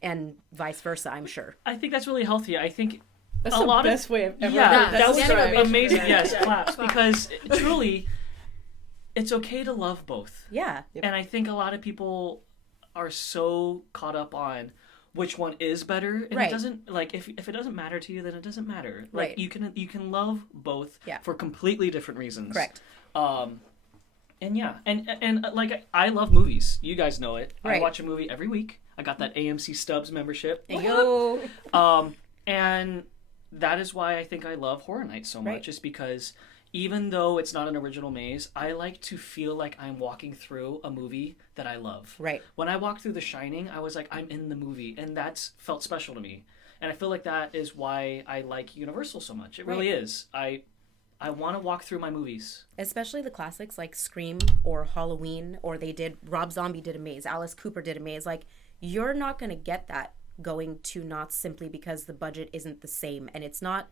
And vice versa, I'm sure. I think that's really healthy. I think that's a the lot best of, way I've ever yeah, heard that was described. amazing. Yes, claps. Because truly, it's okay to love both. Yeah. And I think a lot of people are so caught up on which one is better, and it doesn't, like, if it doesn't matter to you, then it doesn't matter. Like, you can love both for completely different reasons. Correct. And yeah, and like, I love movies. You guys know it. Right. I watch a movie every week. I got that AMC Stubs membership. Yo. And that is why I think I love Horror Nights so much, is because even though it's not an original maze, I like to feel like I'm walking through a movie that I love. Right. When I walked through The Shining, I was like, I'm in the movie, and that's felt special to me. And I feel like that is why I like Universal so much. It really is. I want to walk through my movies. Especially the classics like Scream or Halloween, or Rob Zombie did a maze, Alice Cooper did a maze. Like, you're not going to get that going to Knott's simply because the budget isn't the same. And it's not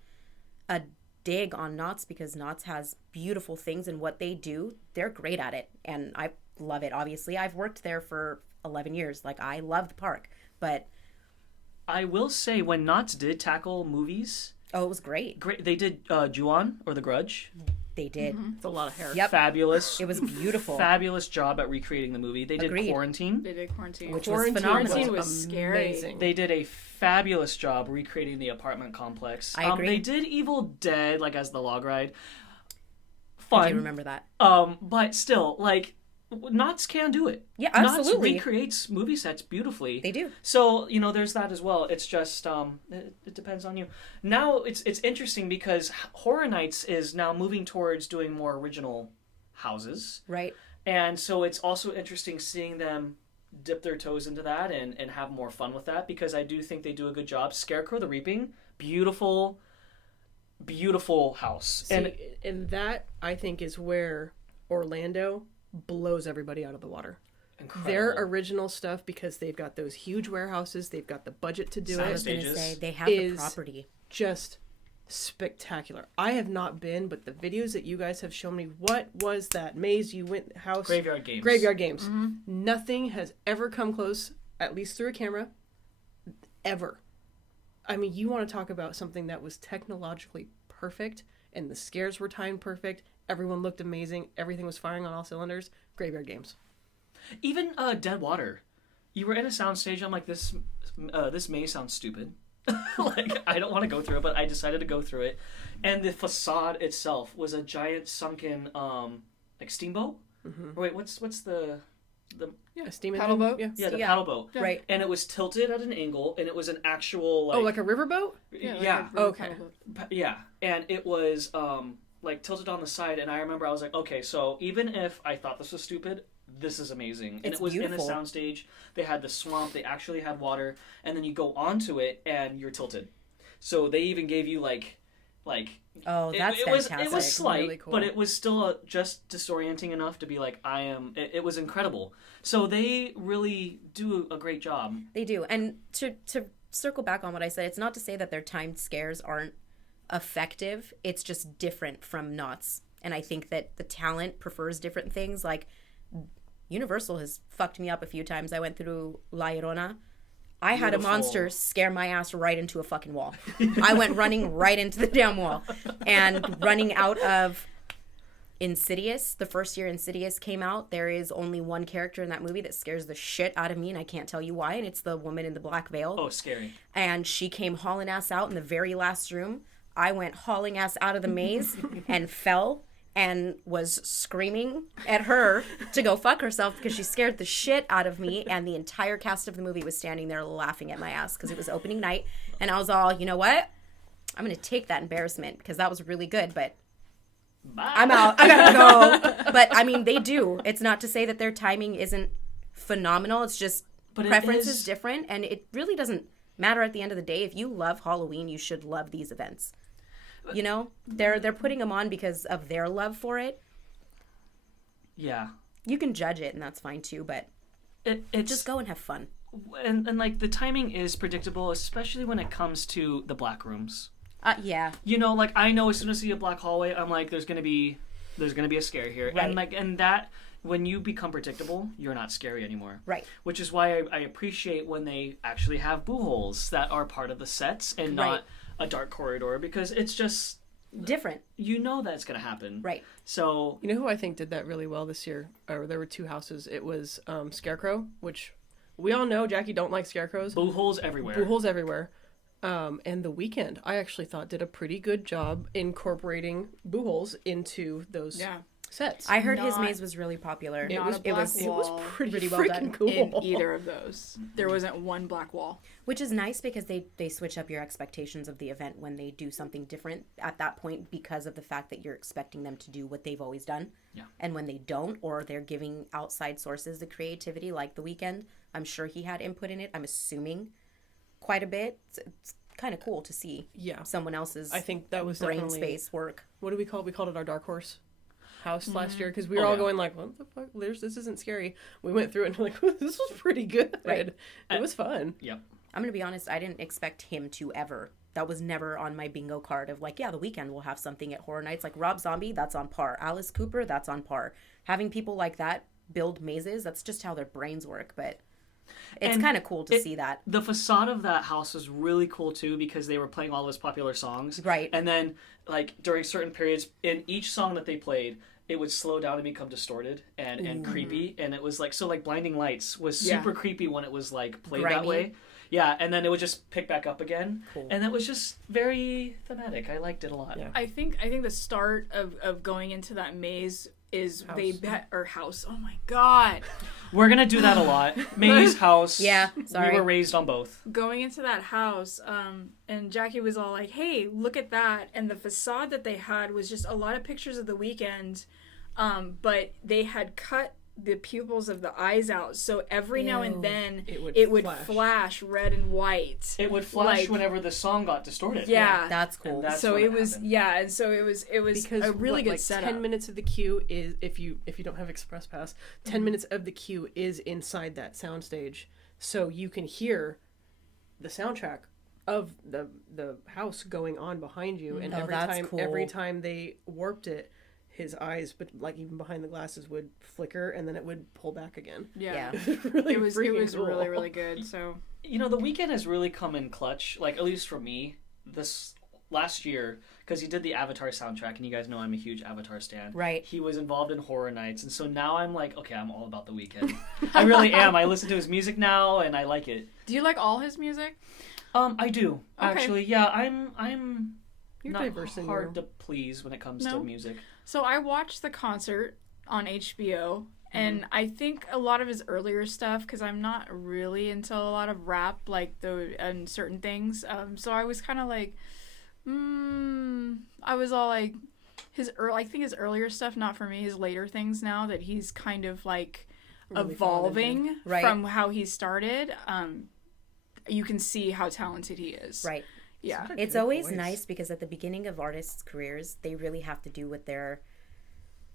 a dig on Knott's, because Knott's has beautiful things, and what they do, they're great at it. And I love it. Obviously, I've worked there for 11 years. Like, I love the park. But I will say, when Knott's did tackle movies... Oh, it was great. Great. They did Ju-on, or The Grudge. They did. It's a lot of hair. Yep. Fabulous. It was beautiful. Fabulous job at recreating the movie. They did Agreed. Quarantine. They did Quarantine. Which was phenomenal. Quarantine was scary. Amazing. They did a fabulous job recreating the apartment complex. I agree. They did Evil Dead, like, as the log ride. Fun. I do remember that. But still, like, Knott's can do it. Yeah, absolutely. Knott's recreates movie sets beautifully. They do. So, there's that as well. It's just, it depends on you. Now, it's interesting because Horror Nights is now moving towards doing more original houses. Right. And so it's also interesting seeing them dip their toes into that and have more fun with that, because I do think they do a good job. Scarecrow the Reaping, beautiful, beautiful house. See, and that, I think, is where Orlando blows everybody out of the water. Incredible. Their original stuff, because they've got those huge warehouses, they've got the budget to do Sound I it, was going to stages. say, they have the is property. just spectacular. I have not been, but the videos that you guys have shown me, what was that maze you went house? Graveyard Games. Graveyard Games. Nothing has ever come close, at least through a camera, ever. I mean, you want to talk about something that was technologically perfect, and the scares were timed perfect. Everyone looked amazing. Everything was firing on all cylinders. Graveyard Games. Even Dead Water. You were in a soundstage. I'm like, this may sound stupid. Like, I don't want to go through it, but I decided to go through it. And the facade itself was a giant sunken, like, steamboat. Or wait, what's the steam paddle boat? Yeah. the paddle boat. Yeah. Right. And it was tilted at an angle, and it was an actual, like... Oh, like a riverboat? Yeah. Okay. Yeah. And it was, like, tilted on the side, and I remember I was like, okay, so even if I thought this was stupid, this is amazing. And It's it was beautiful. in a soundstage. They had the swamp. They actually had water. And then you go onto it, and you're tilted. So they even gave you, like Oh, that's fantastic. It was slight, Really cool. but it was still just disorienting enough to be like, it was incredible. So they really do a great job. They do. And to circle back on what I said, it's not to say that their timed scares aren't effective. It's just different from Knott's. And I think that the talent prefers different things. Like, Universal has fucked me up a few times. I went through La Llorona. I had a monster scare my ass right into a fucking wall. I went running right into the damn wall. And running out of Insidious, the first year Insidious came out, there is only one character in that movie that scares the shit out of me, and I can't tell you why, and it's the woman in the black veil. Oh, scary. And she came hauling ass out in the very last room. I went hauling ass out of the maze and fell and was screaming at her to go fuck herself because she scared the shit out of me, and the entire cast of the movie was standing there laughing at my ass because it was opening night, and I was all, you know what? I'm going to take that embarrassment because that was really good, but Bye. I'm out. I gotta go. But, I mean, they do. It's not to say that their timing isn't phenomenal. It's just preference is different, and it really doesn't matter at the end of the day. If you love Halloween, you should love these events. You know, they're putting them on because of their love for it. Yeah. You can judge it, and that's fine too, but it's just go and have fun. And like the timing is predictable, especially when it comes to the black rooms. Yeah. You know, like I know as soon as I see a black hallway, I'm like, there's gonna be a scare here, Right. and that when you become predictable, you're not scary anymore. Right. Which is why I appreciate when they actually have boo holes that are part of the sets and not a dark corridor, because it's just different. You know that's gonna happen. Right. So You know who I think did that really well this year? Or there were two houses. It was Scarecrow, which we all know Jackie don't like scarecrows. boo holes everywhere. Boo holes everywhere. And The Weeknd, I actually thought did a pretty good job incorporating boo holes into those sets. I heard his Not- maze was really popular. it was wall pretty well freaking done. cool. in either of those. There wasn't one black wall. Which is nice because they switch up your expectations of the event when they do something different at that point, because of the fact that you're expecting them to do what they've always done. Yeah. And when they don't, or they're giving outside sources the creativity, like The Weeknd, I'm sure he had input in it. I'm assuming quite a bit. It's kind of cool to see someone else's I think that was brain definitely space work. What do we call it? We called it our dark horse house last year, because we were all going like, what the fuck? This isn't scary. We went through it and we're like, this was pretty good. Right. It was fun. Yep. I'm going to be honest, I didn't expect him to ever. That was never on my bingo card of like, yeah, The Weeknd will have something at Horror Nights. Like Rob Zombie, that's on par. Alice Cooper, that's on par. Having people like that build mazes, that's just how their brains work. But it's kind of cool to see that. The facade of that house was really cool too, because they were playing all those popular songs. Right. And then like during certain periods in each song that they played, it would slow down and become distorted and creepy, and it was like, so like Blinding Lights was super creepy when it was like played that Grimy. way. Yeah, and then it would just pick back up again. Cool. And it was just very thematic. I liked it a lot. Yeah. I think the start of going into that maze is house. Oh my god. We're gonna do that a lot. Maze, house. Yeah, sorry. We were raised on both. Going into that house, and Jackie was all like, hey, look at that. And the facade that they had was just a lot of pictures of The Weeknd, but they had cut the pupils of the eyes out, so every now and then it would flash red and white. It would flash Like- whenever the song got distorted. Yeah. That's cool. And that's So when it was happened. and so it was Because a really good like setup. 10 minutes of the queue is, if you don't have Express Pass, 10 minutes of the queue is inside that soundstage, so you can hear the soundtrack of the house going on behind you, and that's cool. every time they warped it, his eyes, but like even behind the glasses, would flicker and then it would pull back again. Yeah. Really It was freaking cool. really, really good. So You know, The Weeknd has really come in clutch, like at least for me, this last year, because he did the Avatar soundtrack, and you guys know I'm a huge Avatar stan. Right. He was involved in Horror Nights, and so now I'm like, okay, I'm all about The Weeknd. I really am. I listen to his music now, and I like it. do you like all his music? I do actually. Yeah, I'm You're not diverse in hard your... to please when it comes No? to music. So I watched the concert on HBO, and I think a lot of his earlier stuff, because I'm not really into a lot of rap, like and certain things. So I was kind of like, I was all like, I think his earlier stuff, not for me. His later things now that he's kind of like Really evolving Right. from how he started. You can see how talented he is. Right. Yeah. Such a It's good always voice. nice because at the beginning of artists' careers, they really have to do what their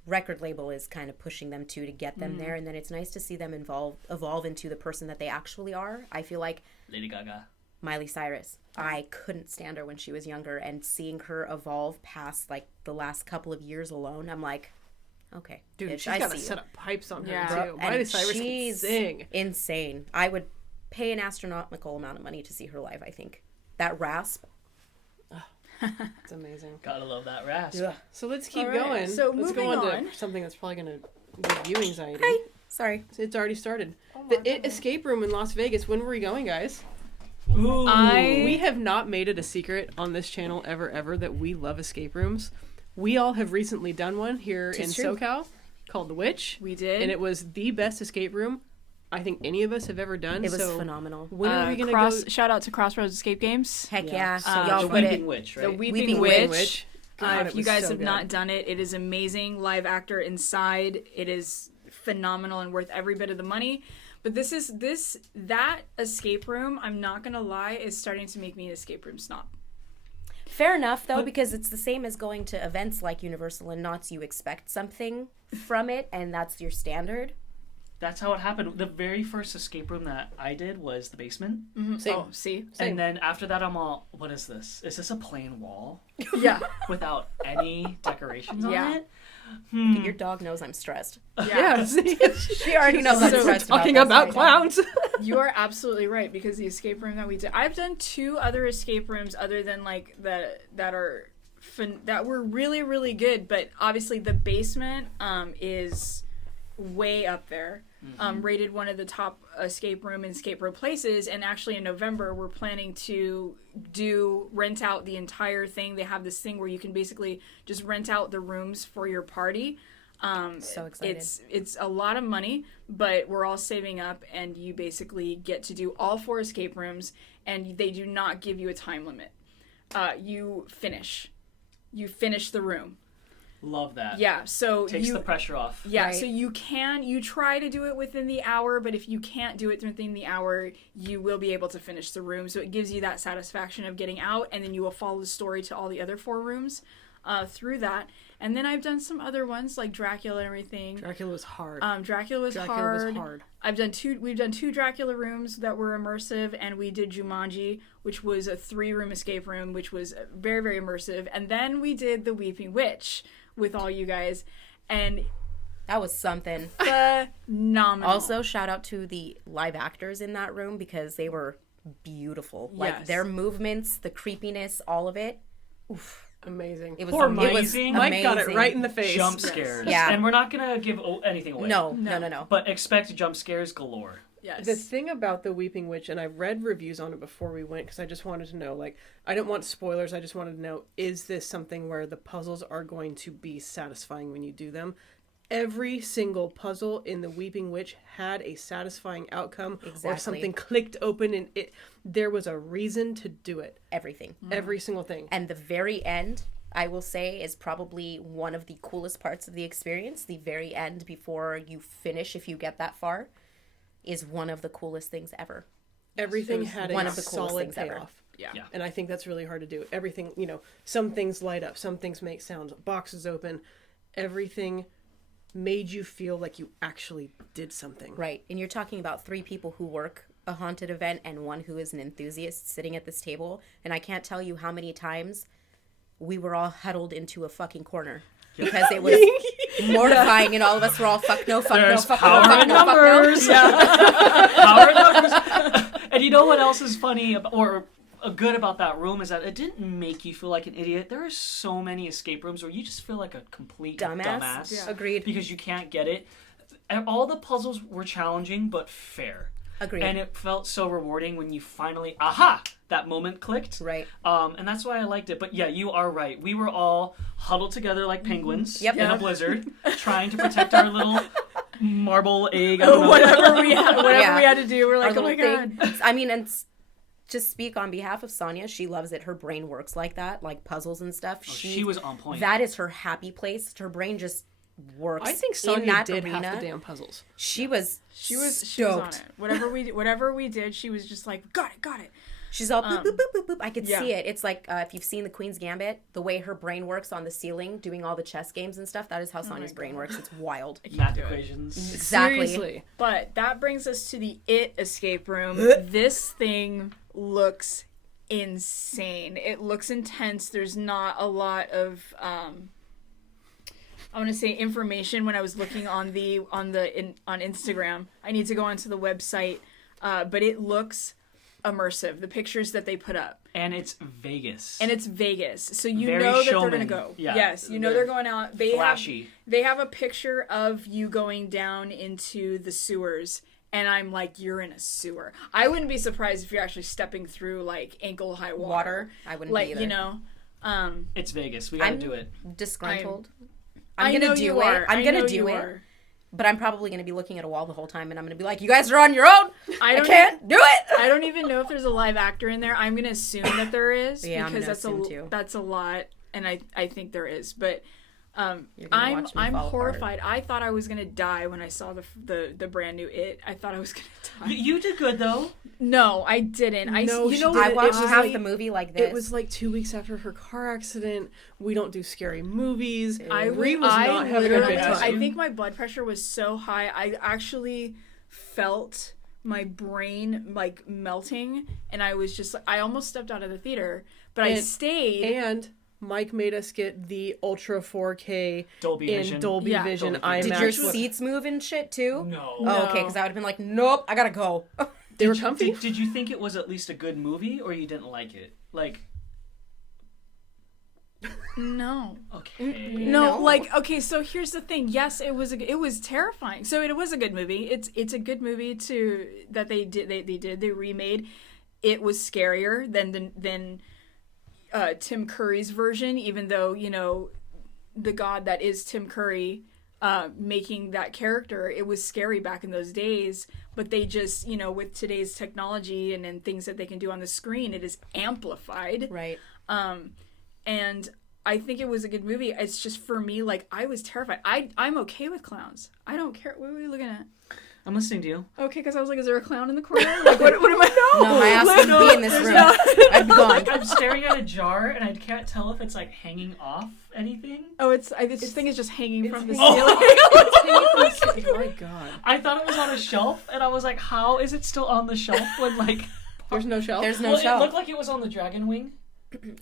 record label is kind of pushing them to get them there. And then it's nice to see them evolve into the person that they actually are. I feel like Lady Gaga. Miley Cyrus, I couldn't stand her when she was younger, and seeing her evolve past like the last couple of years alone, I'm like, okay, Dude, bitch, she's I got see a you. set of pipes on her, Yeah. too. And Miley Cyrus can she's sing. insane. I would pay an astronomical amount of money to see her live, I think. That rasp. It's amazing. Gotta love that rasp. So let's keep All right, going. so let's go moving on on. to something that's probably going to give you anxiety. Hey, sorry. It's already started. The It Escape Room in Las Vegas. When were we going, guys? Ooh. We have not made it a secret on this channel ever that we love escape rooms. We all have recently done one here in It's true. SoCal called The Witch. We did. And it was the best escape room I think any of us have ever done. It was so phenomenal. when are we going to go? Shout out to Crossroads Escape Games. Heck Yeah. yeah. So Y'all The put Weeping it. Witch, right? The Weeping, Weeping Witch. Witch. God, If it you was guys so have good. not done it, it is amazing. Live actor inside. It is phenomenal and worth every bit of the money. But that escape room, I'm not gonna lie, is starting to make me an escape room snob. Fair enough, though, because it's the same as going to events like Universal and Knott's. You expect something from it, and that's your standard. That's how it happened. The very first escape room that I did was the basement. Mm-hmm. Same. Oh, see? And then after that, I'm all, what is this? Is this a plain wall Yeah. without any decorations on Yeah. it? Your dog knows I'm stressed. Yeah. She already knows I'm stressed Talking about about clowns. You are absolutely right, because the escape room that we did, I've done 2 other escape rooms other than like that were really, really good, but obviously the basement is way up there. Rated one of the top escape room places, and actually in November we're planning to rent out the entire thing. They have this thing where you can basically just rent out the rooms for your party. So excited. It's a lot of money, but we're all saving up, and you basically get to do all 4 escape rooms, and they do not give you a time limit. You finish the room. Love that. Yeah, so Takes the pressure off. Yeah, Right. so you try to do it within the hour, but if you can't do it within the hour, you will be able to finish the room. So it gives you that satisfaction of getting out, and then you will follow the story to all the other 4 rooms through that. And then I've done some other ones like Dracula and everything. Dracula was hard. Dracula was hard. We've done 2 Dracula rooms that were immersive, and we did Jumanji, which was a 3-room escape room, which was very, very immersive. And then we did the Weeping Witch with all you guys, and That was something. phenomenal. Also, shout out to the live actors in that room, because they were beautiful. Like, Yes. their movements, the creepiness, all of it. Oof. Amazing. It was Poor amazing. Mike. It was Mike got it amazing. right in the face. Jump scares. Yeah. And we're not going to give anything away. No. But expect jump scares galore. Yes. The thing about the Weeping Witch, and I read reviews on it before we went, because I just wanted to know, like, I didn't want spoilers, I just wanted to know, is this something where the puzzles are going to be satisfying when you do them? Every single puzzle in the Weeping Witch had a satisfying outcome, or Exactly. something clicked open, and there was a reason to do it. Everything. Every single thing. And the very end, I will say, is probably one of the coolest parts of the experience. The very end, before you finish, if you get that far, is one of the coolest things ever. Everything had one a of the coolest solid things ever. payoff. Yeah. And I think that's really hard to do. Everything, some things light up, some things make sounds, boxes open. Everything made you feel like you actually did something. Right. And you're talking about 3 people who work a haunted event and 1 who is an enthusiast sitting at this table. And I can't tell you how many times we were all huddled into a fucking corner. Because it was mortifying, and all of us were all, fuck no, fuck There's no, fuck power no, fuck in no, fuck no. numbers. Power in numbers. And you know what else is funny or good about that room is that it didn't make you feel like an idiot. There are so many escape rooms where you just feel like a complete dumbass. Yeah. Agreed. Because you can't get it. And all the puzzles were challenging but fair. Agreed. And it felt so rewarding when you finally, that moment clicked. Right. And that's why I liked it. But yeah, you are right. We were all huddled together like penguins Yep. in a blizzard, trying to protect our little marble egg. I don't know. whatever we Yeah. had to do, we're like, Our oh my little god. thing. I mean, and to speak on behalf of Sonia, she loves it. Her brain works like that, like puzzles and stuff. She was on point. That is her happy place. Her brain just works. I think in Sonya that did arena. half the damn puzzles. She was on it. Whatever we did, she was just like, got it. She's all boop, boop, boop, boop, boop. I could yeah. see it. It's like if you've seen the Queen's Gambit, the way her brain works on the ceiling, doing all the chess games and stuff, that is how Sonia's brain works. It's wild. Math equations. Exactly. Seriously. But that brings us to the It escape room. This thing looks insane. It looks intense. There's not a lot of I want to say information when I was looking on Instagram. I need to go onto the website, but it looks immersive. The pictures that they put up, And it's Vegas. so you Very know that they're showman. gonna go. Yeah. Yes, you know they're going out. Flashy. They have a picture of you going down into the sewers. And I'm like, you're in a sewer. I wouldn't be surprised if you're actually stepping through like ankle high water. I wouldn't like, be either. you know. It's Vegas. We gotta do it. Disgruntled. I I'm know gonna do you it. are. I'm I gonna know do you it. are. But I'm probably gonna be looking at a wall the whole time, and I'm gonna be like, "You guys are on your own. I don't can't do it." I don't even know if there's a live actor in there. I'm gonna assume that there is Yeah, I'm because gonna assume too. that's a lot, and I think there is. But I'm fall horrified. I thought I was gonna die when I saw the brand new It. I thought I was gonna die. You did good though. No, I didn't. No, I watched half like, the movie like this. It was like 2 weeks after her car accident. We don't do scary movies. Brie was not having a good time. I think my blood pressure was so high. I actually felt my brain like melting, and I was just I almost stepped out of the theater, but I stayed. And Mike made us get the Ultra 4K Dolby Vision. Dolby Vision IMAX. Did your seats move and shit too? No. Oh, okay, because I would have been like, nope, I gotta go. They were comfy? Did you think it was at least a good movie, or you didn't like it? Like, No. okay. No, like okay. So here's the thing. Yes, it was terrifying. So it was a good movie. It's a good movie that they remade. It was scarier than Tim Curry's version, even though the god that is Tim Curry making that character, it was scary back in those days. But they just with today's technology and things that they can do on the screen, it is amplified. Right. And I think it was a good movie. It's just for me, like I was terrified. I'm okay with clowns. I don't care. What were you looking at? I'm listening to you. Okay, because I was like, is there a clown in the corner? Like, what am I? No, my ass wouldn't be in this room. I'd be gone. I'm staring at a jar, and I can't tell if it's like hanging off anything. Oh, this thing is just hanging from the Oh. ceiling. It's hanging from the ceiling. Oh my god. I thought it was on a shelf, and I was like, how is it still on the shelf when like... There's no shelf? There's no Well, shelf. it looked like it was on the dragon wing.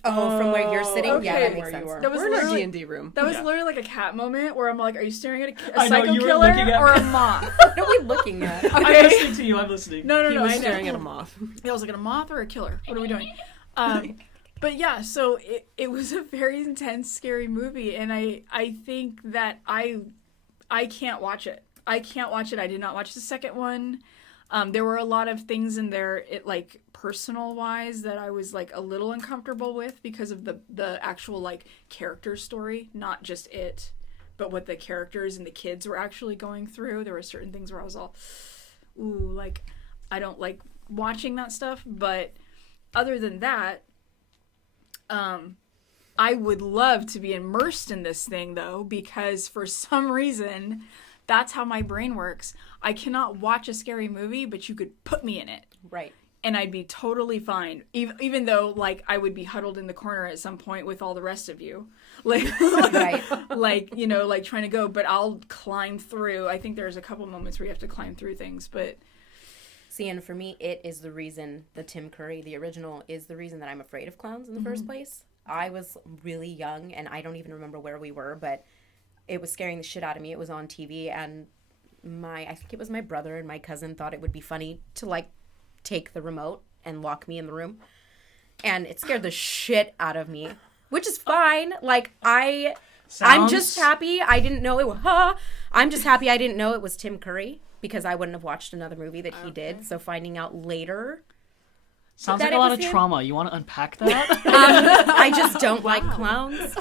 Oh, from where you're sitting? Okay. Yeah, that makes Where sense. you are. That was We're in our literally- D&D room. That was Yeah. literally like a cat moment where I'm like, are you staring at a I know, psycho you were killer looking at or me. a moth? What are we looking at? Okay. I'm listening to you. I'm listening. No, He was I know. staring at a moth. I was like, a moth or a killer? What are we doing? But yeah, so it was a very intense, scary movie, and I think that I can't watch it. I can't watch it. I did not watch the second one. There were a lot of things in there, like personal wise, that I was like a little uncomfortable with because of the actual like character story, not just it, but what the characters and the kids were actually going through. There were certain things where I was all, ooh, like I don't like watching that stuff. But other than that, I would love to be immersed in this thing though, because for some reason, that's how my brain works. I cannot watch a scary movie, but you could put me in it. Right. And I'd be totally fine. Even though, like, I would be huddled in the corner at some point with all the rest of you. Like, Right. like, like trying to go. But I'll climb through. I think there's a couple moments where you have to climb through things. But See, and for me, it is the reason, the Tim Curry, the original, is the reason that I'm afraid of clowns in the first place. I was really young, and I don't even remember where we were, but it was scaring the shit out of me. It was on TV, and I think it was my brother and my cousin thought it would be funny to, like, take the remote and lock me in the room. And it scared the shit out of me, which is fine. Like, I'm just happy I didn't know it was, I'm just happy I didn't know it was Tim Curry, because I wouldn't have watched another movie that he did. So finding out later... Sounds that like a it lot was of him? trauma. You want to unpack that? I just don't like clowns.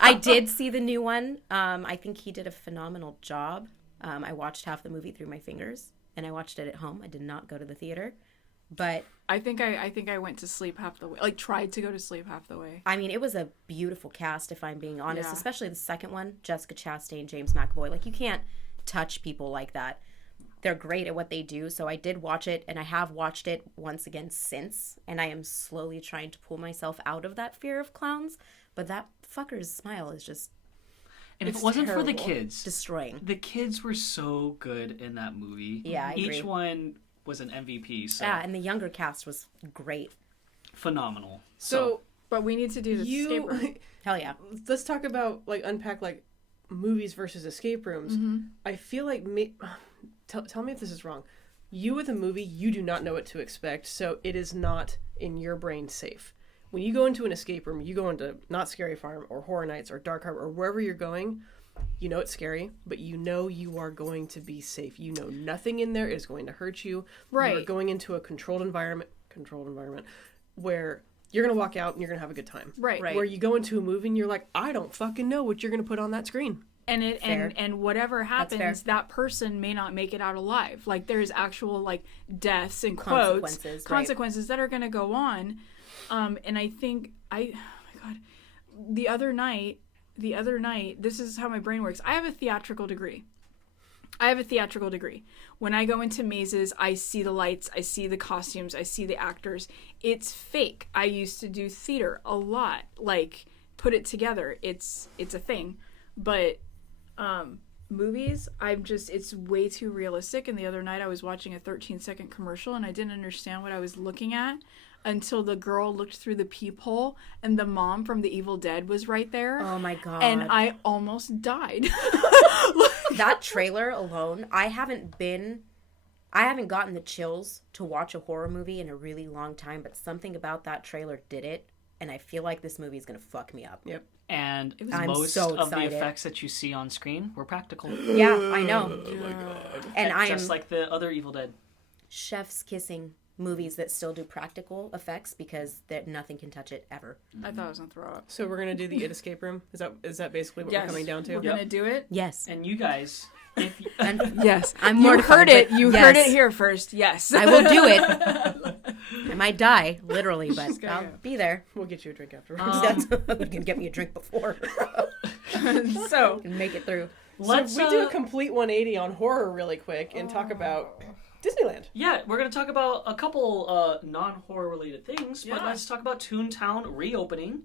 I did see the new one. I think he did a phenomenal job. I watched half the movie through my fingers, and I watched it at home. I did not go to the theater, but I think I went to sleep half the way. Like, tried to go to sleep half the way. I mean, it was a beautiful cast, if I'm being honest, Yeah. especially the second one, Jessica Chastain, James McAvoy. Like, you can't touch people like that. They're great at what they do, so I did watch it, and I have watched it once again since, and I am slowly trying to pull myself out of that fear of clowns, but that fucker's smile is just And if It's it wasn't for the terrible. kids, destroying. the kids were so good in that movie. Yeah, I Each agree. one was an MVP, so Yeah, and the younger cast was great. phenomenal. So But we need to do the escape room. you... Hell yeah. Let's talk about, like, unpack, like, movies versus escape rooms. I feel like... Tell me if this is wrong. You with a movie, you do not know what to expect, so it is not in your brain safe. When you go into an escape room, you go into Not Scary Farm or Horror Nights or Dark Harbor or wherever you're going, you know it's scary, but you know you are going to be safe. You know nothing in there is going to hurt you. Right. You're going into a controlled environment where you're going to walk out and you're going to have a good time. Right. Right. Where you go into a movie and you're like, I don't fucking know what you're going to put on that screen. Fair. And whatever happens, fair. that person may not make it out alive. Like, there's actual, like, deaths and quotes consequences that are going to go on. And I think oh my god, the other night, the other night, this is how my brain works. I have a theatrical degree. When I go into mazes, I see the lights, I see the costumes, I see the actors. It's fake. I used to do theater a lot. Like, put it together. It's a thing. But movies, it's way too realistic. And the other night I was watching a 13-second commercial and I didn't understand what I was looking at until the girl looked through the peephole and the mom from The Evil Dead was right there. Oh my God. And I almost died. That trailer alone, I haven't gotten the chills to watch a horror movie in a really long time, but something about that trailer did it, and I feel like this movie is going to fuck me up. Yep. And I'm most so of the excited. effects that you see on screen were practical. Yeah, I know. Oh my God. And I am Just like the other Evil Dead. chef's kissing movies that still do practical effects because nothing can touch it ever. I thought I was going to throw up. So we're going to do the It Escape Room? Is that basically what we're coming down to? We're going to do it? Yes. And you guys, if you, And Yes. I'm You mortified, heard it. but You yes. heard it here first. Yes. I will do it. I might die, literally, but gonna I'll go. be there. We'll get you a drink afterwards. That's can get me a drink before. So, Can make it through. let's So we do a complete 180 on horror really quick and talk about Disneyland. yeah, we're going to talk about a couple non-horror related things, but Yeah. let's talk about Toon Town reopening.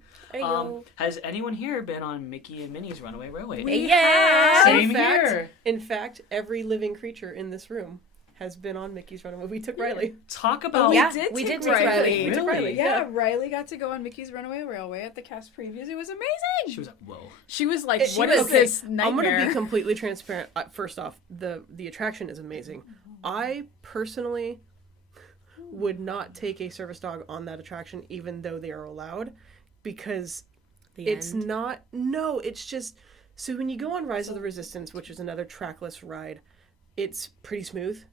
Has anyone here been on Mickey and Minnie's Runaway Railway? Yeah. Same In fact- here. In fact, every living creature in this room has been on Mickey's Runaway. We took Riley. Talk about Yeah, we did take take Riley. We took Really? Riley. Yeah, Riley got to go on Mickey's Runaway Railway at the cast previews. It was amazing. She was like, whoa. She was like, She "What was- is this I'm nightmare?" going to be completely transparent. First off, the attraction is amazing. I personally would not take a service dog on that attraction, even though they are allowed, because it's not. No, it's just. So when you go on Rise of the Resistance, which is another trackless ride, it's pretty smooth.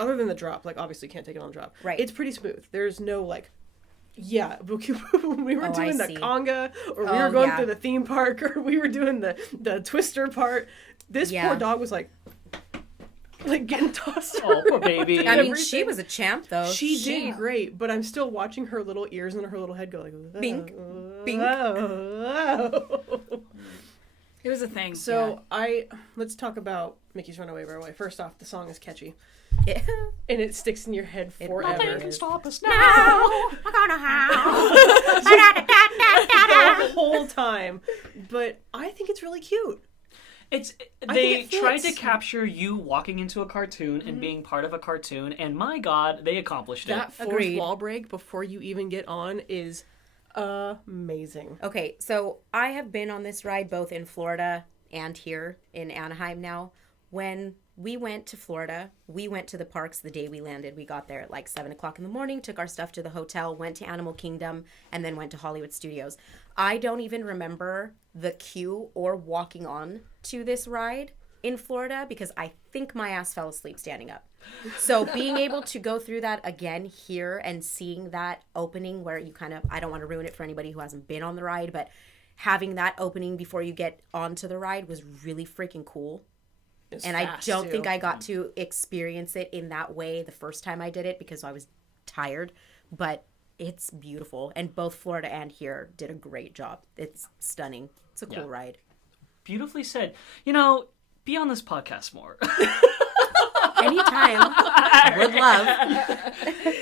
Other than the drop, like obviously you can't take it on the drop. Right. It's pretty smooth. There's no like. Yeah, when we were Oh, doing I the see. conga, or we Oh, were going yeah. through the theme park, or we were doing the twister part, this Yeah. poor dog was like getting tossed Oh, poor baby. I mean, everything. she was a champ, though. She did great, but I'm still watching her little ears and her little head go like, Bink, bink. It was a thing. So let's talk about Mickey's Runaway Railway. First off, the song is catchy, Yeah. and it sticks in your head forever. Nothing can stop us now. I'm gonna howl. The whole time, but I think it's really cute. It's I they think it tried to fits. capture you walking into a cartoon and being part of a cartoon, and my God, they accomplished That it. fourth Agreed. wall break before you even get on is amazing. Okay, so I have been on this ride both in Florida and here in Anaheim now. When we went to Florida, we went to the parks the day we landed. We got there at like 7 o'clock in the morning, took our stuff to the hotel, went to Animal Kingdom, and then went to Hollywood Studios. I don't even remember the queue or walking on to this ride in Florida because I think my ass fell asleep standing up. So being able to go through that again here and seeing that opening where you kind of, I don't want to ruin it for anybody who hasn't been on the ride, but having that opening before you get onto the ride was really freaking cool. It's And I fast, don't too. think I got to experience it in that way the first time I did it because I was tired, but it's beautiful. And both Florida and here did a great job. It's stunning. It's a cool Yeah. ride. Beautifully said. You know, be on this podcast more. Anytime. Would love.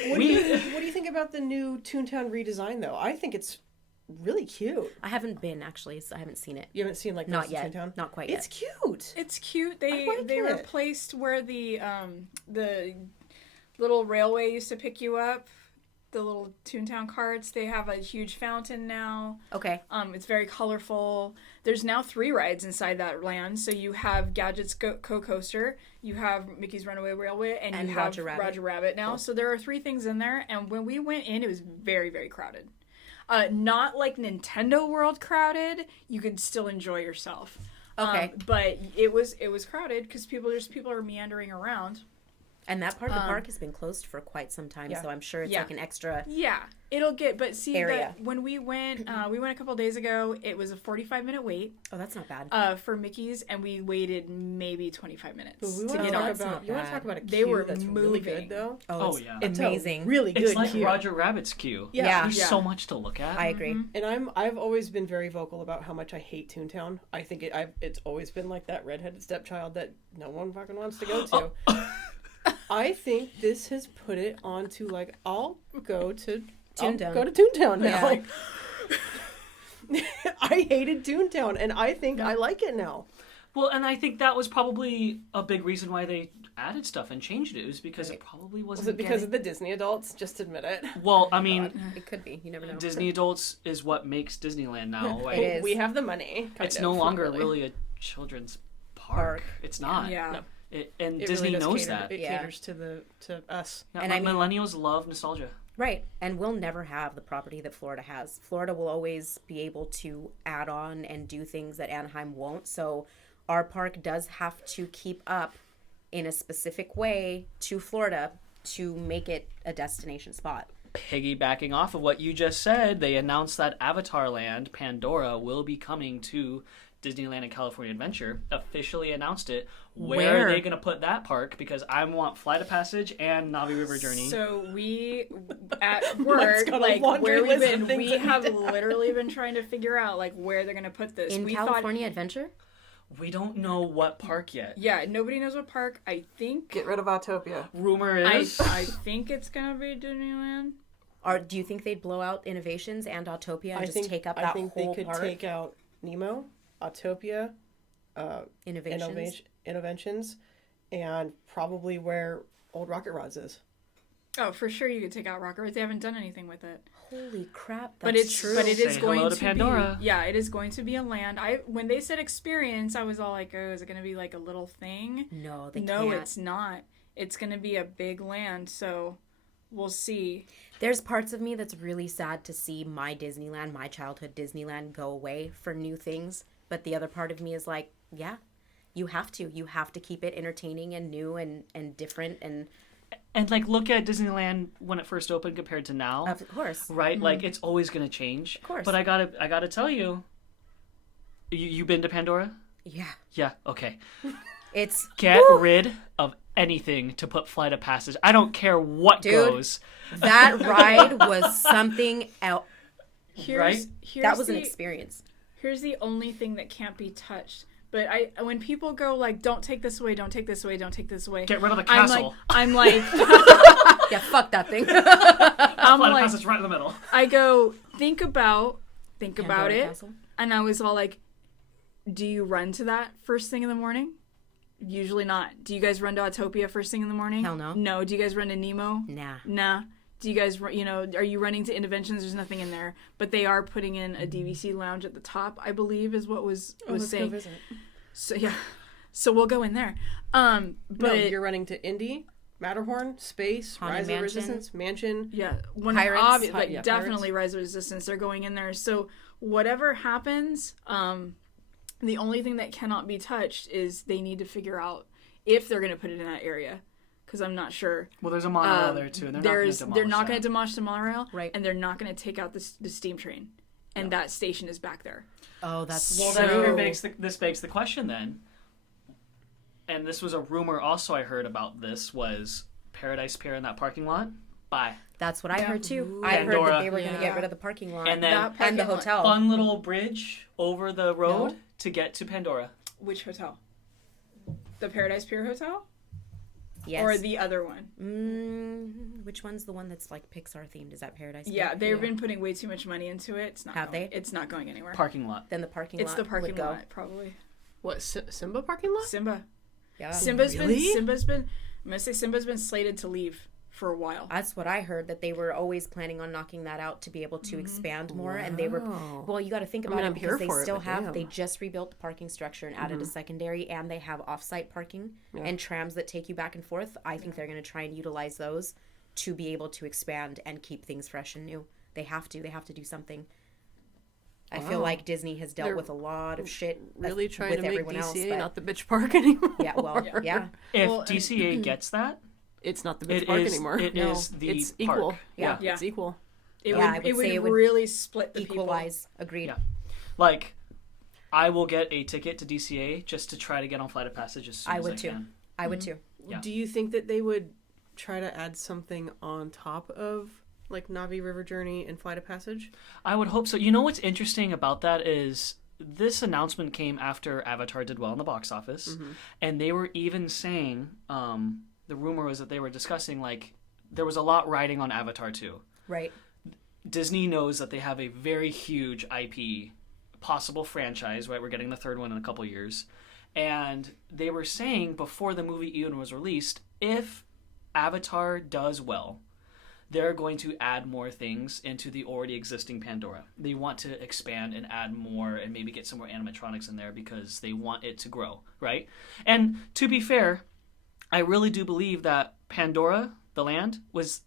What do you think about the new Toon Town redesign, though? I think it's really cute. I haven't been actually, so I haven't seen it. You haven't seen like Not Ghost of yet. Toontown? Not quite It's yet. cute. It's cute. They like it. replaced where the little railway used to pick you up, the little Toontown carts. They have a huge fountain now. Okay. It's very colorful. There's now 3 rides inside that land. So you have Gadget's Co-Coaster, you have Mickey's Runaway Railway, and you have Roger Rabbit. now. So there are 3 things in there. And when we went in, it was very, very crowded. Not like Nintendo World crowded. You could still enjoy yourself. Okay. But it was crowded because people are meandering around. And that part of the park has been closed for quite some time, so I'm sure it's like an extra it'll get, but see, area. when we went a couple days ago, it was a 45-minute wait. Oh, that's not bad. For Mickey's, and we waited maybe 25 minutes You to want get on. to talk about a queue They were that's really moving. good, though? Oh, yeah. it's amazing. Really good It's like queue. Roger Rabbit's queue. Yeah. There's so much to look at. I agree. And I've always been very vocal about how much I hate Toon Town. I think it's always been like that redheaded stepchild that no one fucking wants to go to. I think this has put it onto like I'll go to Toontown now. Yeah. I hated Toontown, and I think I like it now. Well, and I think that was probably a big reason why they added stuff and changed it. It was because it probably wasn't. Was it because of the Disney adults? Just admit it. Well, I mean, It could be. You never know. Disney adults is what makes Disneyland now. Like, It is. We have the money. it's no longer really a children's park. It's not. Yeah. No. And It Disney really does knows cater, that. It Yeah. caters to us. Yeah, And I mean- millennials love nostalgia. Right. And we'll never have the property that Florida has. Florida will always be able to add on and do things that Anaheim won't. So our park does have to keep up in a specific way to Florida to make it a destination spot. Piggybacking off of what you just said, they announced that Avatar Land, Pandora, will be coming to Disneyland and California Adventure. Officially announced it. Where are they going to put that park? Because I want Flight of Passage and Navi River Journey. So we at work, got a like laundry where we've list of been, things we that have literally been trying to figure out like where they're gonna put this. In we California Adventure? We don't know what park yet. Yeah, nobody knows what park. I think. Get rid of Autopia. Rumor I is think it's gonna be Disneyland. Or do you think they'd blow out Innovations and Autopia and take up that I think whole they could part? take out Nemo, Autopia, Innovations. and probably where Old Rocket Rods is. Oh, for sure you could take out Rocket Roads. They haven't done anything with it. Holy crap, that's But it's true. but it is Say going hello to to Pandora. be it is going to be a land. When they said experience, I was all like, oh, is it going to be like a little thing? No, they No, can't. it's not. It's going to be a big land, so we'll see. There's parts of me that's really sad to see my Disneyland, my childhood Disneyland, go away for new things. But the other part of me is like, yeah, you have to. You have to keep it entertaining and new and different. And like look at Disneyland when it first opened compared to now. of course. Right? Like it's always going to change. Of course. But I got to tell you, you been to Pandora? Yeah. Yeah, okay. It's Get rid of anything to put Flight of Passage. I don't care what Dude. goes. that ride was something else. Right? That was an experience. Here's the only thing that can't be touched. But when people go like, don't take this away, don't take this away, don't take this away. Get rid of the castle. I'm like Yeah, fuck that thing. I'm Flight of like, Passage right in the middle. I go, think about Pandora it. Castle. And I was all like, do you run to that first thing in the morning? Usually not. Do you guys run to Autopia first thing in the morning? Hell no. No. Do you guys run to Nemo? Nah. Nah. Do you guys, are you running to Interventions? There's nothing in there. But they are putting in a DVC lounge at the top, I believe, is what was Let's saying. go visit. So, yeah. So we'll go in there. But No, you're running to Indy, Matterhorn, Space, Haunted Rise of Mansion. Resistance, Mansion. yeah, when Pirates. definitely Rise of Resistance. They're going in there. So whatever happens, the only thing that cannot be touched is they need to figure out if they're going to put it in that area. Because I'm not sure. Well, there's a monorail there too. And They're not going to demolish the monorail, Right. And they're not going to take out the steam train, and that station is back there. Oh, that's Well, true. that even begs the question then. And this was a rumor also I heard about this was Paradise Pier in that parking lot. Bye. That's what I heard too. I heard Pandora. that they were going to Yeah. get rid of the parking lot And then That and parking the lot. hotel. fun little bridge over the road No. to get to Pandora. Which hotel? The Paradise Pier Hotel? Yes. Or the other one? Which one's the one that's like Pixar themed? Is that Paradise? Yeah, Pier? they've been putting way too much money into it. It's not. Have going, they? It's not going anywhere. Parking lot. Then the parking It's lot. the parking would go. lot, probably. What, Simba parking lot? Simba. Yeah. Simba's Really? been. I'm gonna say Simba's been slated to leave for a while. That's what I heard, that they were always planning on knocking that out to be able to expand more. And they were, well, you got to think about I'm it because here they for it, still but have, damn. they just rebuilt the parking structure and added a secondary, and they have off-site parking and trams that take you back and forth. I think they're going to try and utilize those to be able to expand and keep things fresh and new. They have to do something. I feel like Disney has dealt They're with a lot of shit Really trying with to make everyone DCA else. not the bitch park anymore. Yeah, well, yeah. If Well, DCA gets that, it's not the big park anymore. It is the it's park. equal. Yeah. It's equal. I would say it would really split the equalize. Agreed. Yeah. Like, I will get a ticket to DCA just to try to get on Flight of Passage as soon as I can. I would too. Yeah. Do you think that they would try to add something on top of like Na'vi River Journey and Flight of Passage? I would hope so. You know what's interesting about that is this announcement came after Avatar did well in the box office, and they were even saying, the rumor was that they were discussing, like, there was a lot riding on Avatar 2. Right. Disney knows that they have a very huge IP, possible franchise, right? We're getting the third one in a couple years. And they were saying before the movie even was released, if Avatar does well, they're going to add more things into the already existing Pandora. They want to expand and add more and maybe get some more animatronics in there because they want it to grow, right? And to be fair, I really do believe that Pandora, the land, was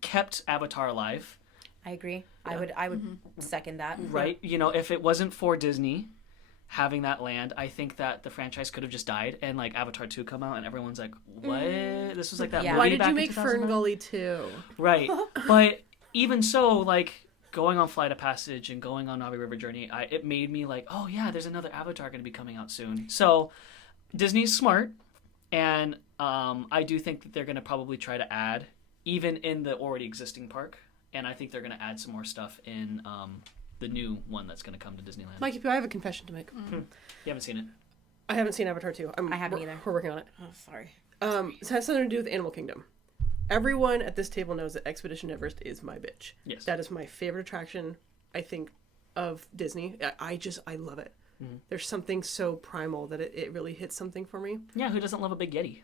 kept Avatar alive. I agree. I would second that. Right? You know, if it wasn't for Disney having that land, I think that the franchise could have just died and like Avatar 2 come out and everyone's like, what? This was like that movie Why did back you in make 2009? Fern Gully 2? Right. But even so, like going on Flight of Passage and going on Na'vi River Journey, it made me like, oh yeah, there's another Avatar going to be coming out soon. So Disney's smart, and I do think that they're going to probably try to add, even in the already existing park, and I think they're going to add some more stuff in the new one that's going to come to Disneyland. Mikey, I have a confession to make. You haven't seen it? I haven't seen Avatar 2. I haven't either. We're working on it. Oh, sorry. It has something to do with Animal Kingdom. Everyone at this table knows that Expedition Everest is my bitch. Yes. That is my favorite attraction, I think, of Disney. I love it. There's something so primal that it really hits something for me. Yeah, who doesn't love a big Yeti?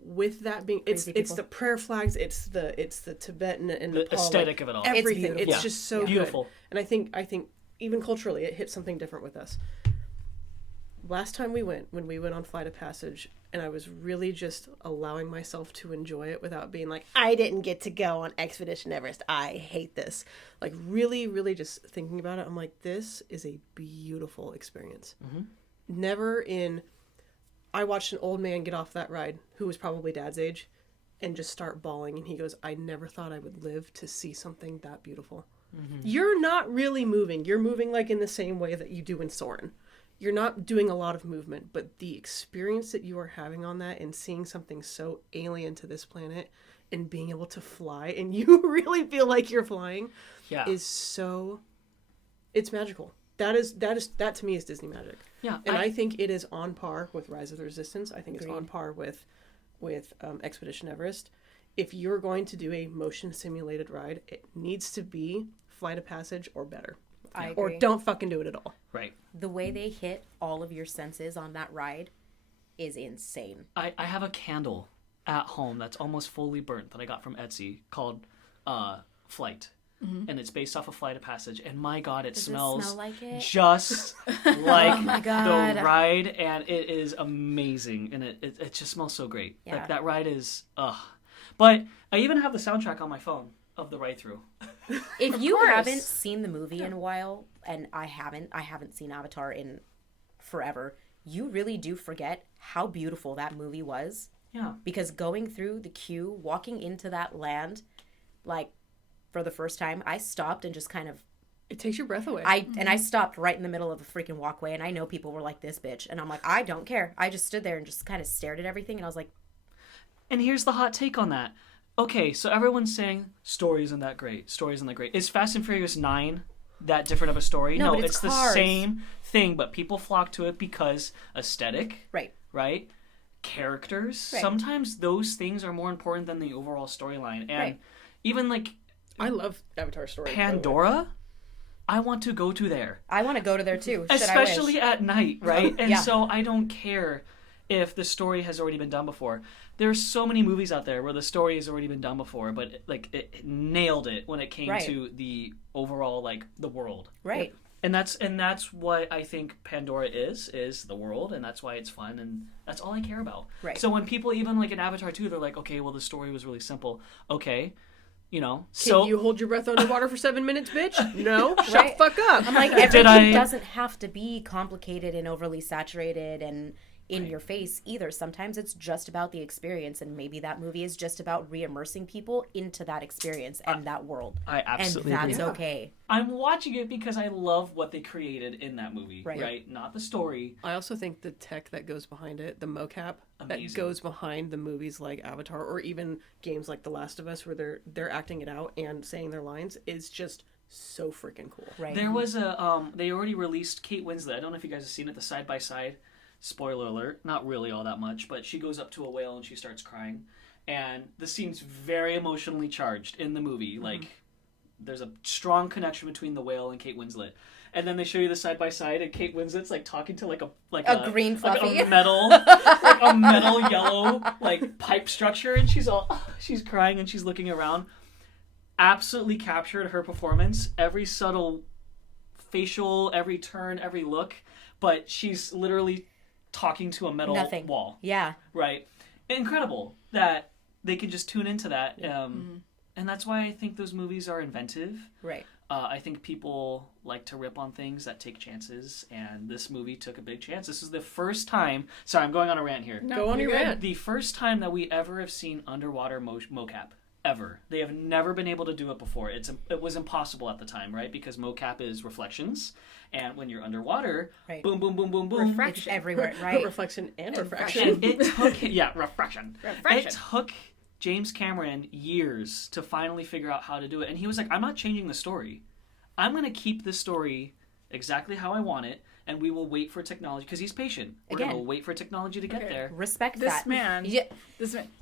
With that being, it's the prayer flags, it's the Tibetan and The Nepal, aesthetic of it all. everything. It's It's just so beautiful. good. And I think even culturally, it hit something different with us. Last time when we went on Flight of Passage, and I was really just allowing myself to enjoy it without being like, I didn't get to go on Expedition Everest. I hate this. Like really, really just thinking about it, I'm like, this is a beautiful experience. I watched an old man get off that ride who was probably Dad's age and just start bawling. And he goes, I never thought I would live to see something that beautiful. You're not really moving. You're moving like in the same way that you do in Soarin'. You're not doing a lot of movement, but the experience that you are having on that and seeing something so alien to this planet and being able to fly and you really feel like you're flying is so, it's magical. That to me is Disney magic. Yeah. And I think it is on par with Rise of the Resistance. I think it's on par with Expedition Everest. If you're going to do a motion simulated ride, it needs to be Flight of Passage or better. I agree. Or don't fucking do it at all. Right. The way they hit all of your senses on that ride is insane. I have a candle at home that's almost fully burnt that I got from Etsy called Flight. And it's based off of Flight of Passage. And my God, it smells smell like it? just like my God. the ride. And it is amazing. And it just smells so great. Yeah. Like that ride is, But I even have the soundtrack on my phone of the ride through. If you haven't seen the movie in a while, and I haven't seen Avatar in forever, you really do forget how beautiful that movie was. Yeah. Because going through the queue, walking into that land, like, for the first time, I stopped and just kind of... It takes your breath away. I stopped right in the middle of a freaking walkway, and I know people were like, this bitch. And I'm like, I don't care. I just stood there and just kind of stared at everything, and I was like... And here's the hot take on that. Okay, so everyone's saying, story isn't that great. Story isn't that great. Is Fast and Furious 9 that different of a story? No, but it's the cars. same thing, but people flock to it because aesthetic, right? Characters. Right. Sometimes those things are more important than the overall storyline. And even like I love Avatar story. Pandora, I want to go to there. I want to go to there too. Especially at night, right? And Yeah. so I don't care if the story has already been done before. There's so many movies out there where the story has already been done before, but it nailed it when it came to the overall, like, the world. Right. And that's what I think Pandora is the world, and that's why it's fun, and that's all I care about. Right. So when people, even like in Avatar 2, they're like, okay, well, the story was really simple. Okay, you know. Can you hold your breath underwater for 7 minutes, bitch? No? Shut the fuck up. I'm like, everything doesn't have to be complicated and overly saturated and, in your face either. Sometimes it's just about the experience, and maybe that movie is just about re-immersing people into that experience and that world. I absolutely and that's agree. okay. I'm watching it because I love what they created in that movie, right? Not the story. I also think the tech that goes behind it, the mocap that goes behind the movies like Avatar or even games like The Last of Us where they're acting it out and saying their lines is just so freaking cool. Right. There was they already released Kate Winslet. I don't know if you guys have seen it, the side by side. Spoiler alert, not really all that much, but she goes up to a whale and she starts crying. And the scene's very emotionally charged in the movie. Like, there's a strong connection between the whale and Kate Winslet. And then they show you the side by side, and Kate Winslet's like talking to like a green fluffy, like a metal, like a metal yellow like pipe structure, and she's crying and she's looking around. Absolutely captured her performance, every subtle facial, every turn, every look, but she's literally talking to a metal wall. Yeah. Right. Incredible that they can just tune into that. And that's why I think those movies are inventive. Right. I think people like to rip on things that take chances, and this movie took a big chance. This is the first time... Sorry, I'm going on a rant here. No, go on your rant. The first time that we ever have seen underwater mocap. Ever. They have never been able to do it before. It was impossible at the time, right? Because mocap is reflections, and when you're underwater, boom, boom, boom, boom, boom. Refraction. It's everywhere, right? Reflection and refraction. And it took... Yeah, refraction. It took James Cameron years to finally figure out how to do it. And he was like, I'm not changing the story. I'm going to keep the story exactly how I want it, and we will wait for technology. Because he's patient. We're going to wait for technology to get there. Respect this that. Man,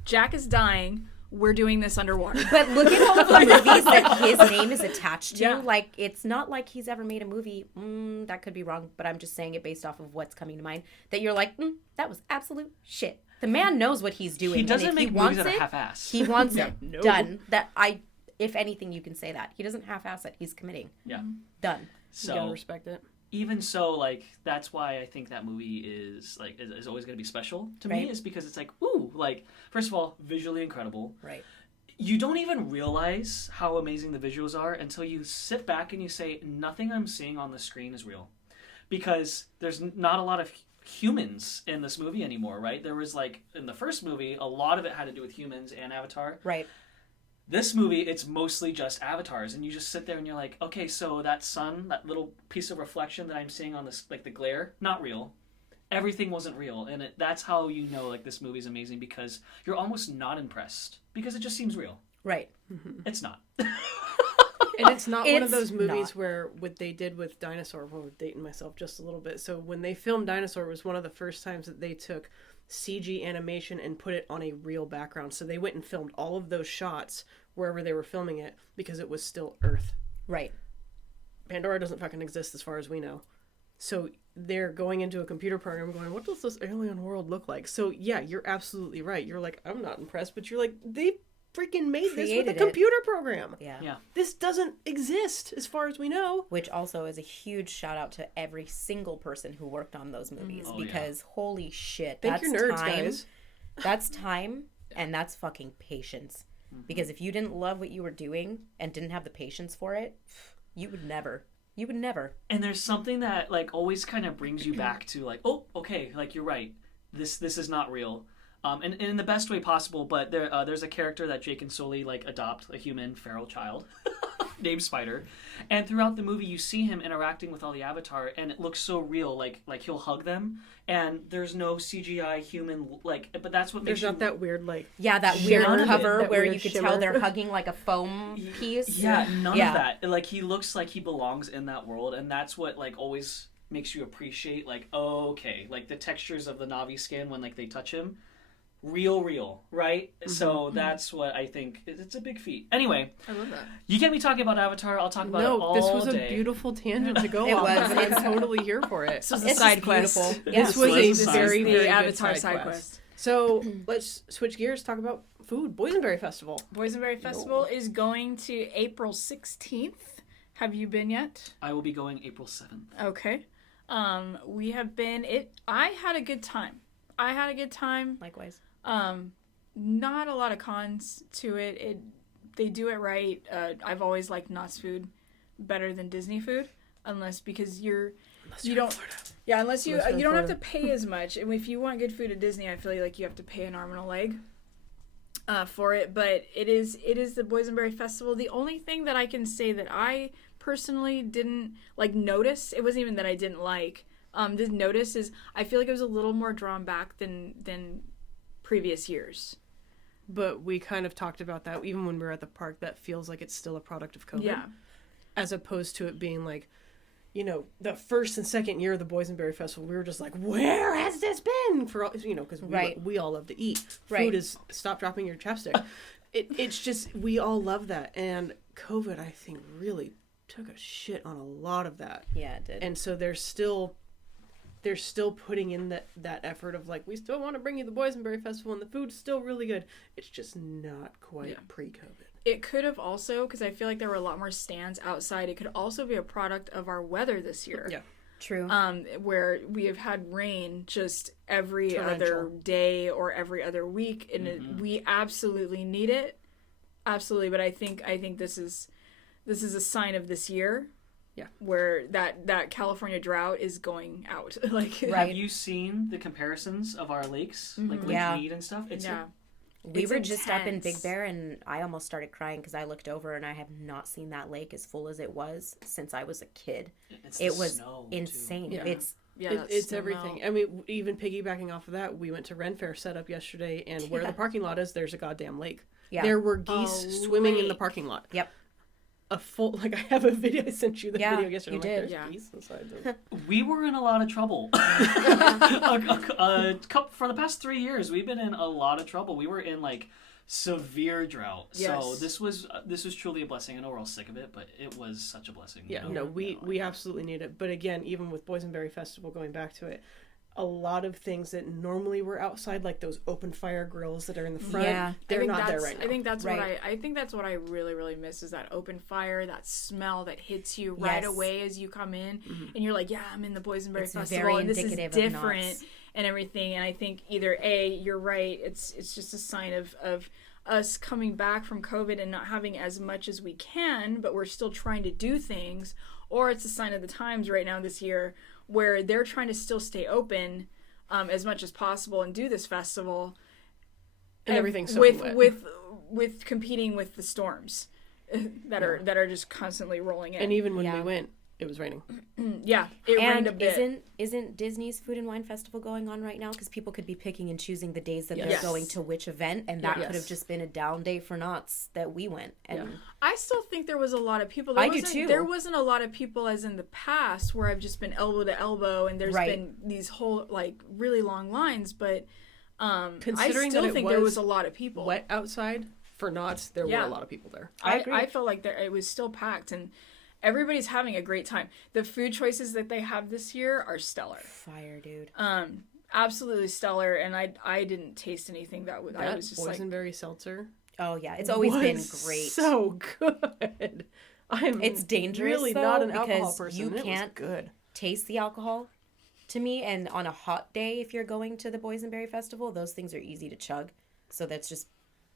Jack is dying. We're doing this underwater. But look at all the movies that his name is attached to. Yeah. Like, it's not like he's ever made a movie. That could be wrong, but I'm just saying it based off of what's coming to mind. That you're like, that was absolute shit. The man knows what he's doing. He doesn't make movies that are half-assed. He wants it done. If anything, you can say that. He doesn't half-ass it. He's committing. Yeah. Done. So, you gotta respect it. Even so, like, that's why I think that movie is always going to be special to me, is because it's like, ooh, like, first of all, visually incredible. Right. You don't even realize how amazing the visuals are until you sit back and you say, nothing I'm seeing on the screen is real. Because there's not a lot of humans in this movie anymore, right? There was, like, in the first movie, a lot of it had to do with humans and Avatar. Right. This movie, it's mostly just avatars, and you just sit there and you're like, okay, so that sun, that little piece of reflection that I'm seeing on this, like the glare, not real. Everything wasn't real, and that's how you know, like, this movie's amazing, because you're almost not impressed, because it just seems real. Right. It's not. And it's not one of those movies where what they did with Dinosaur, well, we're dating myself just a little bit. So when they filmed Dinosaur, it was one of the first times that they took CG animation and put it on a real background. So they went and filmed all of those shots wherever they were filming it because it was still Earth. Right. Pandora doesn't fucking exist as far as we know. So they're going into a computer program going, what does this alien world look like? So yeah, you're absolutely right. You're like, I'm not impressed, but you're like, they freaking made this with a computer program. Yeah. This doesn't exist as far as we know. Which also is a huge shout out to every single person who worked on those movies because holy shit, Thank your nerds, guys. That's time and that's fucking patience. Because if you didn't love what you were doing and didn't have the patience for it, you would never. And there's something that, like, always kind of brings you back to, like, oh, okay, like, you're right. This is not real. And in the best way possible, but there's a character that Jake and Sully, like, adopt, a human feral child named Spider. And throughout the movie, you see him interacting with all the Avatar, and it looks so real, like he'll hug them, and there's no CGI human, like, but that's what makes There's not that weird, like... Yeah, that weird cover where you could tell they're hugging, like, a foam piece. Yeah, none of that. Like, he looks like he belongs in that world, and that's what, like, always makes you appreciate, like, oh, okay, like, the textures of the Na'vi skin when, like, they touch him. Real, right? So that's what I think. It's a big feat. Anyway, I love that. You get me talking about Avatar, I'll talk about it all day. No, this was a beautiful tangent to go off of, and I'm totally here for it. This was a side quest. This was a very, very Avatar good side quest. So let's switch gears, talk about food. Boysenberry Festival. Boysenberry Festival is going to April 16th. Have you been yet? I will be going April 7th. Okay. We have been. I had a good time. Likewise. Not a lot of cons to it. They do it right. I've always liked Knott's food better than Disney food, because you're you don't. Yeah, unless you Unless you don't have Florida. to pay as much. And if you want good food at Disney, I feel like you have to pay an arm and a leg for it. But it is the Boysenberry Festival. The only thing that I can say that I personally didn't notice, it wasn't even that I didn't didn't notice, is I feel like it was a little more drawn back than previous years. But we kind of talked about that even when we were at the park. That feels like it's still a product of COVID. Yeah. As opposed to it being like, the first and second year of the Boysenberry Festival, we were just like, where has this been? For all, because we all love to eat. Food is stop dropping your chapstick. It's just, we all love that. And COVID, I think, really took a shit on a lot of that. Yeah, it did. And so they're still putting in that effort of we still want to bring you the Boysenberry Festival and the food's still really good. It's just not quite pre-COVID. It could have also, because I feel like there were a lot more stands outside, it could also be a product of our weather this year. Yeah. True. Where we have had rain just every Torrential. other day or every other week, and we absolutely need it. Absolutely, but I think this is a sign of this year. Yeah. Where that California drought is going out. Have you seen the comparisons of our lakes? Like Lake Mead and stuff? We It's were just up in intense. Big Bear, and I almost started crying because I looked over and I have not seen that lake as full as it was since I was a kid. It was insane. Yeah. It's It's everything. I mean, even piggybacking off of that, we went to Ren Fair setup yesterday, and where the parking lot is, there's a goddamn lake. Yeah. There were geese swimming in the parking lot. Yep. A full, I have a video, I sent you the video yesterday. You I'm did. There's Yeah. geese inside the... We were in a lot of trouble. For the past 3 years, we've been in a lot of trouble. We were in severe drought. Yes. So this was truly a blessing. I know we're all sick of it, but it was such a blessing. Yeah, no, we absolutely need it. But again, even with Boysenberry Festival, going back to it, a lot of things that normally were outside, like those open fire grills that are in the front, they're not there right now. I think that's what I really, really miss is that open fire, that smell that hits you right away as you come in, and you're like, yeah, I'm in the Boysenberry Festival, very and this is indicative of different Knott's. and everything. And I think either A, you're right, it's just a sign of us coming back from COVID and not having as much as we can, but we're still trying to do things, or it's a sign of the times right now this year where they're trying to still stay open as much as possible and do this festival, And everything's with soaking with competing with the storms that are just constantly rolling in. And even when we went, it was raining. Yeah, it rained a And bit. isn't Disney's Food and Wine Festival going on right now? Because people could be picking and choosing the days that Yes. they're going to which event, and that Yes. could have just been a down day for Knott's that we went. And I still think there was a lot of people. I do too. There wasn't a lot of people as in the past where I've just been elbow to elbow and there's been these whole really long lines. But Considering I still that it think was there was a lot of people. Wet outside for Knott's, there were a lot of people there. I felt like it was still packed and everybody's having a great time. The food choices that they have this year are stellar. fire, dude. Absolutely stellar. And I didn't taste anything that I was just Boysenberry seltzer. Oh yeah, it's always been was great. So good. It's dangerous really though, not an alcohol because person. you and it was can't good. taste the alcohol to me, and on a hot day if you're going to the Boysenberry Festival, those things are easy to chug, so that's just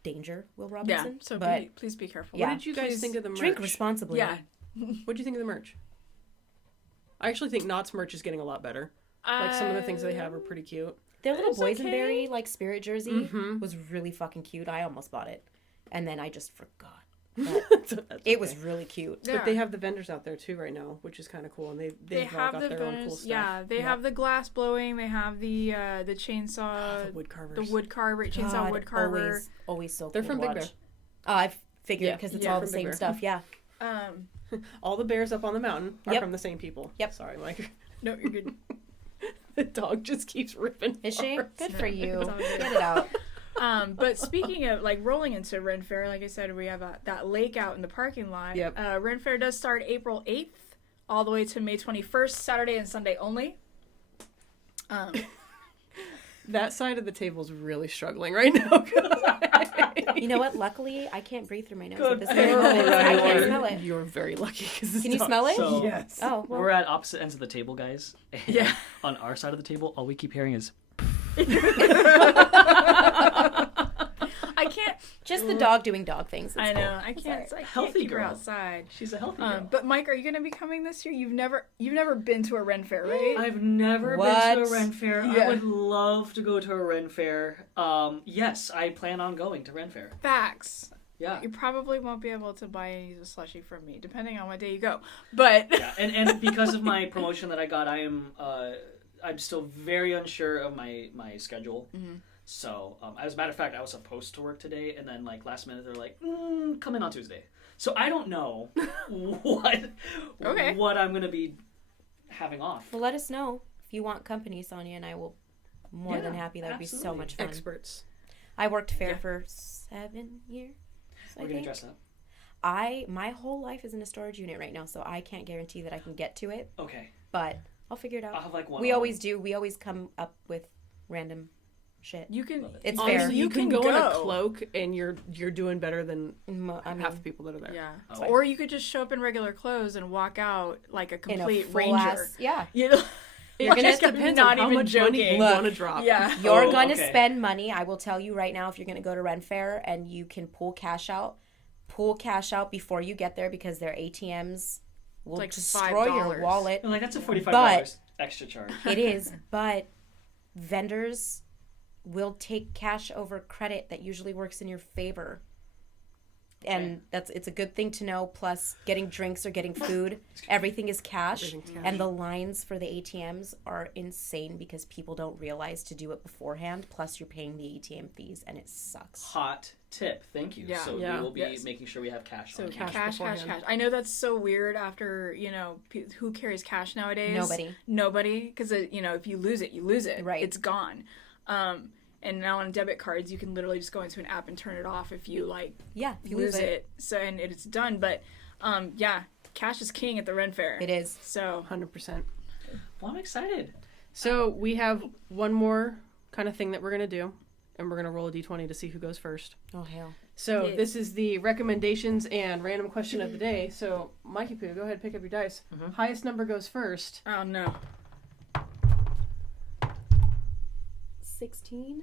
danger, Will Robinson. So but please be careful. Yeah. What did you guys think of the merch? drink responsibly. Yeah. What do you think of the merch? I actually think Knott's merch is getting a lot better. Like some of the things they have are pretty cute. Their little It's okay. Boysenberry spirit jersey was really fucking cute. I almost bought it, and then I just forgot. But it was really cute. Yeah. But they have the vendors out there too right now, which is kind of cool, and They they've all have got the their own cool bonus, stuff. yeah. They have the glass blowing. They have the chainsaw, the wood carvers. the wood carver, chainsaw God, wood carver. always so cool. They're from to Big watch. Bear. I figured Yeah. because it's Yeah, all the from Big same Bear. stuff. Yeah. All the bears up on the mountain are Yep. from the same people. Yep. Sorry, Mike. No, you're good. The dog just keeps ripping. Is she? apart. Good for you. It's all good. Get it out. But speaking of rolling into Ren Fair, like I said, we have that lake out in the parking lot. Yep. Ren Fair does start April 8th all the way to May 21st, Saturday and Sunday only. That side of the table's really struggling right now. You know what? Luckily, I can't breathe through my nose Good at this for very you. moment. I can't You're- smell it. You're very lucky. Can you smell it? So- Yes. Oh, well. We're at opposite ends of the table, guys. And Yeah. On our side of the table, all we keep hearing is I can't. Just the dog doing dog things. I know. I can't Healthy keep her girl. outside. She's a healthy girl. But Mike, are you going to be coming this year? You've never been to a Ren Fair, right? I've never been to a Ren Fair. Yeah. I would love to go to a Ren Fair. Yes, I plan on going to Ren Fair. Facts. Yeah. You probably won't be able to buy any slushie from me, depending on what day you go. But Yeah, and because of my promotion that I got, I'm still very unsure of my schedule. Mm-hmm. So, as a matter of fact, I was supposed to work today, and then like last minute they're like, come in on Tuesday. So I don't know what I'm gonna be having off. Well, let us know if you want company, Sonia, and I will more than happy. That would be so absolutely. much fun. Experts. I worked Faire for 7 years. We're gonna dress up. My whole life is in a storage unit right now, so I can't guarantee that I can get to it. Okay. But I'll figure it out. I'll have like one. We always do. We always come up with random shit. you can. It's Honestly, fair. you can can go in a go. cloak and you're doing better than I mean, half the people that are there. Yeah. Oh. Or you could just show up in regular clothes and walk out like a in a complete full ranger. ass, yeah. You know. It just Like, depends not on how even much money joking. you want to drop. Yeah. You're Oh, going to okay. spend money. I will tell you right now, if you're going to go to Ren Fair and you can pull cash out before you get there because their ATMs will like destroy your $5. wallet. And like that's a $45 But- extra charge. It is, but vendors will take cash over credit. That usually works in your favor. And it's a good thing to know. Plus, getting drinks or getting food, everything is cash. Everything's cash. And the lines for the ATMs are insane because people don't realize to do it beforehand. Plus, you're paying the ATM fees, and it sucks. Hot tip. Thank you. Yeah. So Yeah. we will be Yes. making sure we have cash So on cash Cash. beforehand. I know that's so weird after, who carries cash nowadays? Nobody. Because, if you lose it, you lose it. Right. It's gone. And now on debit cards, you can literally just go into an app and turn it off if you, Yeah, if you lose it. So, and it's done. But, cash is king at the Ren Fair. It is. So, 100%. Well, I'm excited. So we have one more kind of thing that we're going to do, and we're going to roll a d20 to see who goes first. Oh, hell. So Yes. this is the recommendations and random question of the day. So Mikey Poo, go ahead and pick up your dice. Mhm. Highest number goes first. oh no. 16?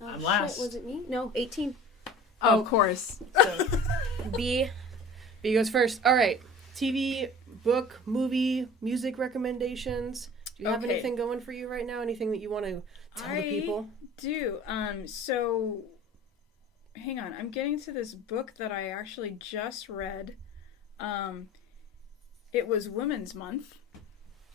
Oh, I'm last. Was it me? No, 18. Oh, of course. So B. B goes first. All right. TV, book, movie, music recommendations. Do you have Okay. anything going for you right now? Anything that you want to tell the people? Do. So hang on. I'm getting to this book that I actually just read. It was Women's Month.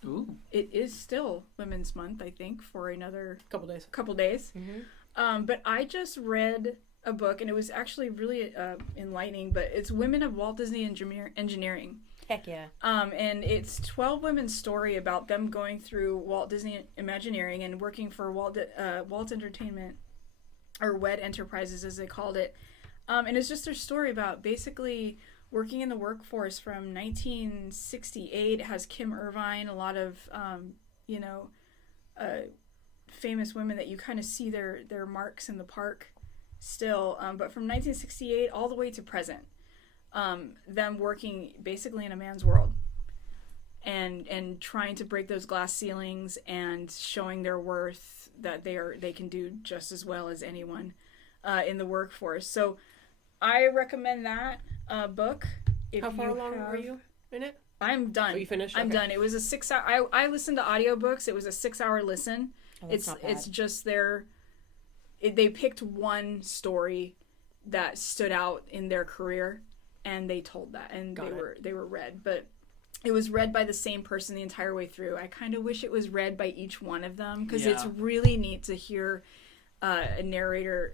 Ooh. It is still Women's Month, I think, for another Couple days. couple days. Mm-hmm. But I just read a book, and it was actually really enlightening, but it's Women of Walt Disney Engineering. Heck yeah. And it's 12 women's story about them going through Walt Disney Imagineering and working for Walt Entertainment, or WED Enterprises as they called it. And it's just their story about basically working in the workforce from 1968. It has Kim Irvine, a lot of, famous women that you kind of see their marks in the park still. But from 1968 all the way to present. Them working basically in a man's world and trying to break those glass ceilings and showing their worth, that they can do just as well as anyone in the workforce. So I recommend that book. If How far you along have- are you in it? I'm done. Oh, you finished? I'm Okay. done. It was a 6 hour. I listened to audiobooks. It was a 6 hour listen. Oh, that's not bad. It's just they picked one story that stood out in their career, and they told that, and they were read, but it was read by the same person the entire way through. I kind of wish it was read by each one of them, because it's really neat to hear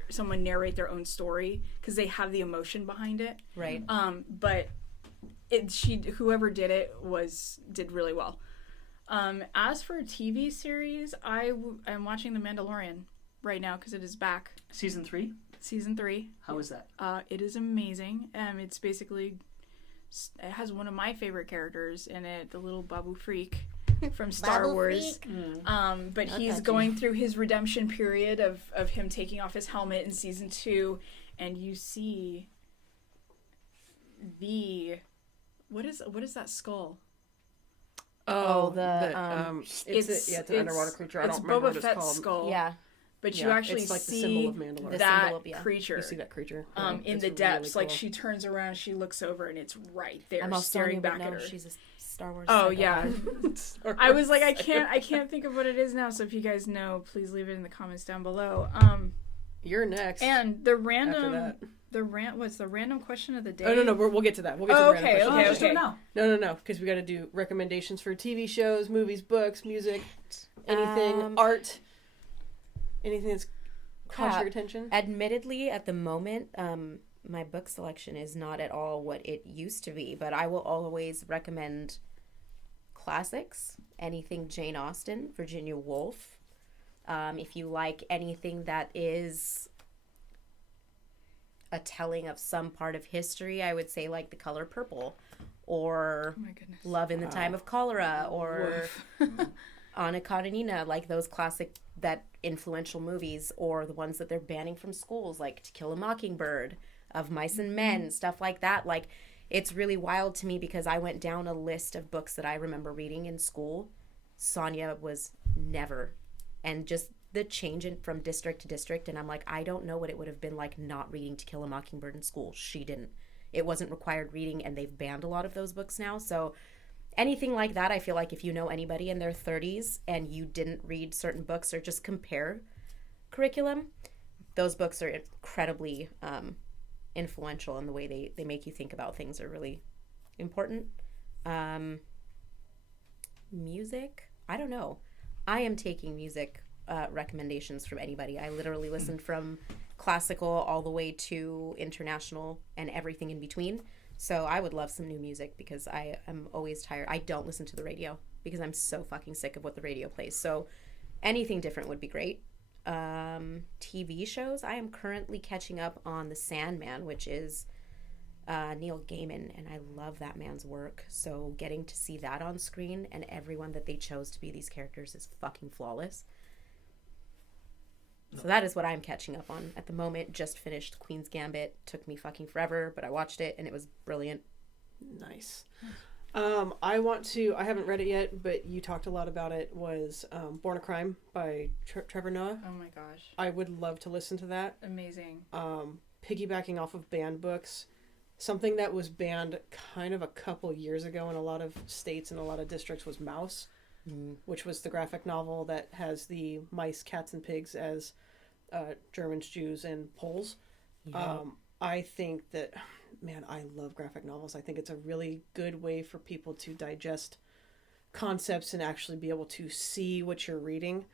someone narrate their own story, because they have the emotion behind it. Right. But whoever did it did really well. As for a TV series, I'm watching The Mandalorian right now because it is back. Season 3? Season 3. How is that? It is amazing. It's basically, it has one of my favorite characters in it, the little Babu Freak from Star Babu Wars. Freak. But Not he's that going through his redemption period of him taking off his helmet in season 2, and you see what is that skull? Oh, it's it's an underwater creature. I don't remember Boba what it's Fett's called. skull. Yeah. but you actually it's like see the symbol of Mandalore. The that symbol of, yeah. creature You see that creature in It's the depths. really Like cool. she turns around, she looks over, and it's right there, I'm all staring back no, at her. she's a Star Wars. Oh psycho. yeah. I was like, I can't think of what it is now. So if you guys know, please leave it in the comments down below. You're next. And the after random, that. what's the random question of the day? Oh no, we'll get to that. We'll get to Oh, the okay, random okay, questions. Just do it now. No, because we got to do recommendations for TV shows, movies, books, music, anything, art, anything that's caught your attention. Admittedly, at the moment, my book selection is not at all what it used to be, but I will always recommend classics, anything Jane Austen, Virginia Woolf. If you like anything that is a telling of some part of history, I would say like The Color Purple, or Oh my goodness. Love in the Time of Cholera, or Anna Karenina, like those classic, that influential movies, or the ones that they're banning from schools, like To Kill a Mockingbird, Of Mice and Men, stuff like that. Like, it's really wild to me because I went down a list of books that I remember reading in school. Sonia was never. And just the change from district to district, and I'm like, I don't know what it would have been like not reading To Kill a Mockingbird in school. She didn't. It wasn't required reading, and they've banned a lot of those books now. So anything like that, I feel like if you know anybody in their 30s and you didn't read certain books or just compare curriculum, those books are incredibly influential, and the way they make you think about things are really important. Music, I don't know. I am taking music recommendations from anybody. I literally listen from classical all the way to international and everything in between. So I would love some new music because I am always tired. I don't listen to the radio because I'm so fucking sick of what the radio plays. So anything different would be great. TV shows, I am currently catching up on The Sandman, which is Neil Gaiman, and I love that man's work. So getting to see that on screen and everyone that they chose to be these characters is fucking flawless. So that is what I'm catching up on at the moment. Just finished Queen's Gambit. Took me fucking forever, but I watched it and it was brilliant. Nice. I haven't read it yet, but you talked a lot about it, was Born a Crime by Trevor Noah. Oh my gosh. I would love to listen to that. Amazing. Piggybacking off of banned books, something that was banned kind of a couple years ago in a lot of states and a lot of districts was Mouse, which was the graphic novel that has the mice, cats, and pigs as Germans, Jews, and Poles. Yeah. I think that, man, I love graphic novels. I think it's a really good way for people to digest concepts and actually be able to see what you're reading.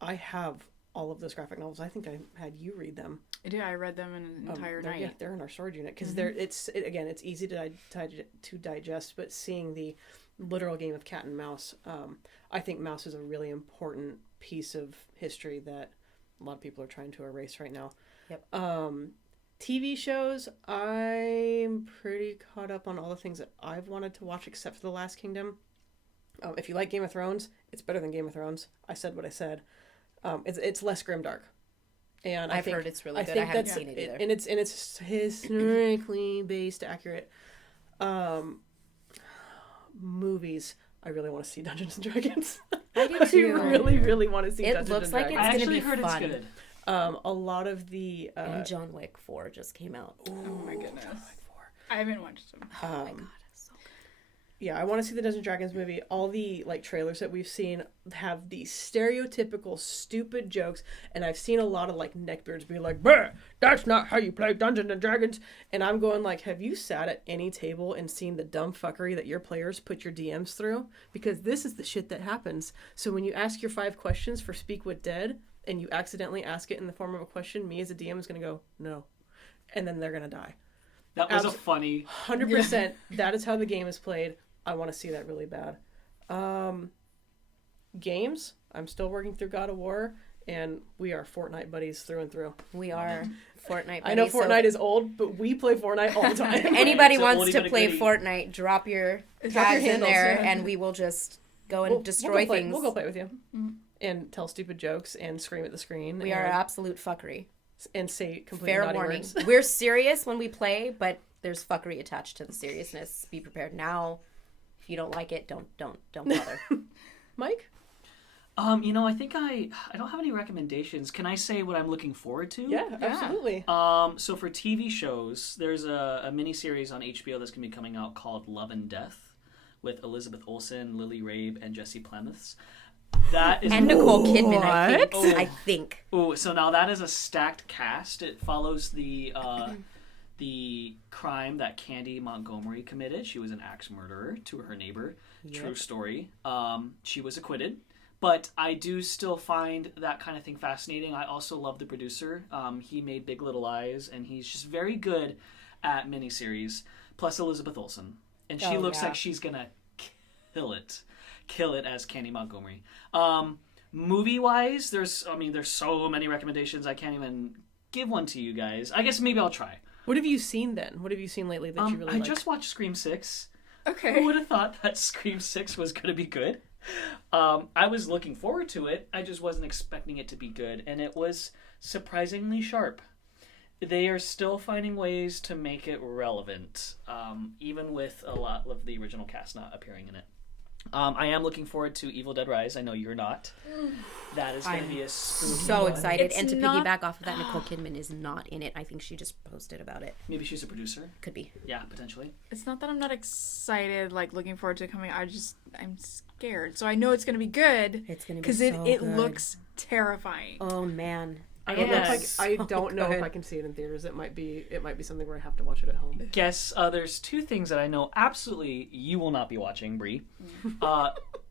I have all of those graphic novels. I think I had you read them. I did. I read them in an entire night. Yeah, they're in our storage unit because it's easy to digest, but seeing the literal game of cat and mouse, I think mouse is a really important piece of history that a lot of people are trying to erase right now. Yep. TV shows, I'm pretty caught up on all the things that I've wanted to watch except for The Last Kingdom. If you like Game of Thrones, it's better than Game of Thrones. I said what I said. It's less grimdark. And I've heard it's really good. I haven't seen it either. And it's historically based, accurate. Movies, I really want to see Dungeons and Dragons. I do too. I really, really want to see It Dungeons looks and like Dragons. it's I gonna be actually heard fun. it's good. A lot of the And John Wick 4 just came out. Oh my goodness. I haven't watched them. Oh my god, it's so good. Yeah, I want to see the Dungeons and Dragons movie. All the trailers that we've seen have these stereotypical stupid jokes, and I've seen a lot of neckbeards be like, "Bruh, that's not how you play Dungeons and Dragons." And I'm going have you sat at any table and seen the dumb fuckery that your players put your DMs through? Because this is the shit that happens. So when you ask your 5 questions for Speak with Dead, and you accidentally ask it in the form of a question, me as a DM is going to go, no. And then they're going to die. That was a funny... 100%. That is how the game is played. I want to see that really bad. Games. I'm still working through God of War, and we are Fortnite buddies through and through. We are Fortnite buddies. I know Fortnite is old, but we play Fortnite all the time. Anybody It's wants oldie to but a play goodie. Fortnite, drop your tags in handles, there, yeah. and we will just go and destroy things. We'll go play with you. And tell stupid jokes and scream at the screen. We are absolute fuckery. And say completely Fair naughty warning. words. We're serious when we play, but there's fuckery attached to the seriousness. Be prepared now. If you don't like it, don't bother. Mike? I think I don't have any recommendations. Can I say what I'm looking forward to? Yeah, absolutely. So for TV shows, there's a miniseries on HBO that's going to be coming out called Love and Death with Elizabeth Olsen, Lily Rabe, and Jesse Plemons. That is And Nicole Kidman, What? I think. Oh, so now that is a stacked cast. It follows the crime that Candy Montgomery committed. She was an axe murderer to her neighbor. Yep. True story. She was acquitted. But I do still find that kind of thing fascinating. I also love the producer. He made Big Little Lies, and he's just very good at miniseries. Plus Elizabeth Olsen. And she looks like she's going to kill it. Kill it as Candy Montgomery. Movie-wise, there's so many recommendations. I can't even give one to you guys. I guess maybe I'll try. What have you seen then? What have you seen lately that you really like? I just watched Scream 6. Okay. Who would have thought that Scream 6 was going to be good? I was looking forward to it. I just wasn't expecting it to be good. And it was surprisingly sharp. They are still finding ways to make it relevant, even with a lot of the original cast not appearing in it. I am looking forward to Evil Dead Rise. I know you're not. That is going to be a spooky So one. excited. It's and to not- piggyback off of that, Nicole Kidman is not in it. I think she just posted about it. Maybe she's a producer. Could be. Yeah, potentially. It's not that I'm not excited, like looking forward to it coming. I'm scared. So I know it's gonna be good. It's gonna be because so it good. looks terrifying. Oh man. I It looks like guess. I don't know if good. I can see it in theaters. It might be something where I have to watch it at home. Guess there's two things that I know absolutely you will not be watching, Brie.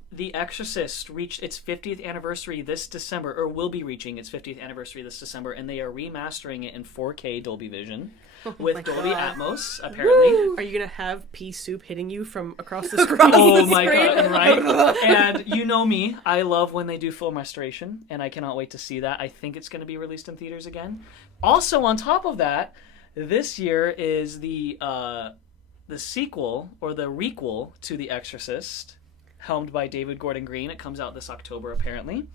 The Exorcist reached its 50th anniversary this December, or will be reaching its 50th anniversary this December, and they are remastering it in 4K Dolby Vision with Dolby Atmos, apparently. Are you gonna have pea soup hitting you from across the screen? Oh my god, right? And you know me, I love when they do film restoration, and I cannot wait to see that. I think it's going to be released in theaters again. Also, on top of that, this year is the sequel, or the requel, to The Exorcist, helmed by David Gordon Green. It comes out this October, apparently,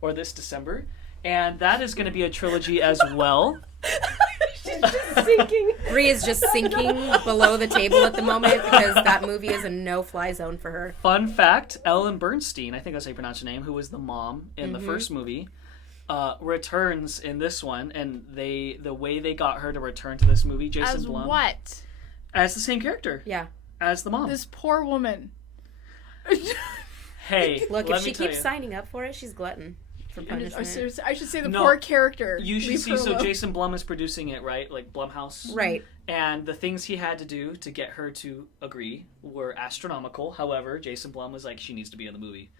or this December. And that is going to be a trilogy as well. She's just sinking. Bree is just sinking below the table at the moment because that movie is a no-fly zone for her. Fun fact, Ellen Bernstein, I think that's how you pronounce her name, who was the mom in the first movie, returns in this one. And the way they got her to return to this movie, Jason As Blum. what? As the same character. Yeah. As the mom. This poor woman. Hey, Look, let if she me tell keeps you. signing up for it, she's glutton for punishment. I should say the No. poor character. You should Leave see, her so alone. Jason Blum is producing it, right? Like Blumhouse. Right. And the things he had to do to get her to agree were astronomical. However, Jason Blum was like, she needs to be in the movie.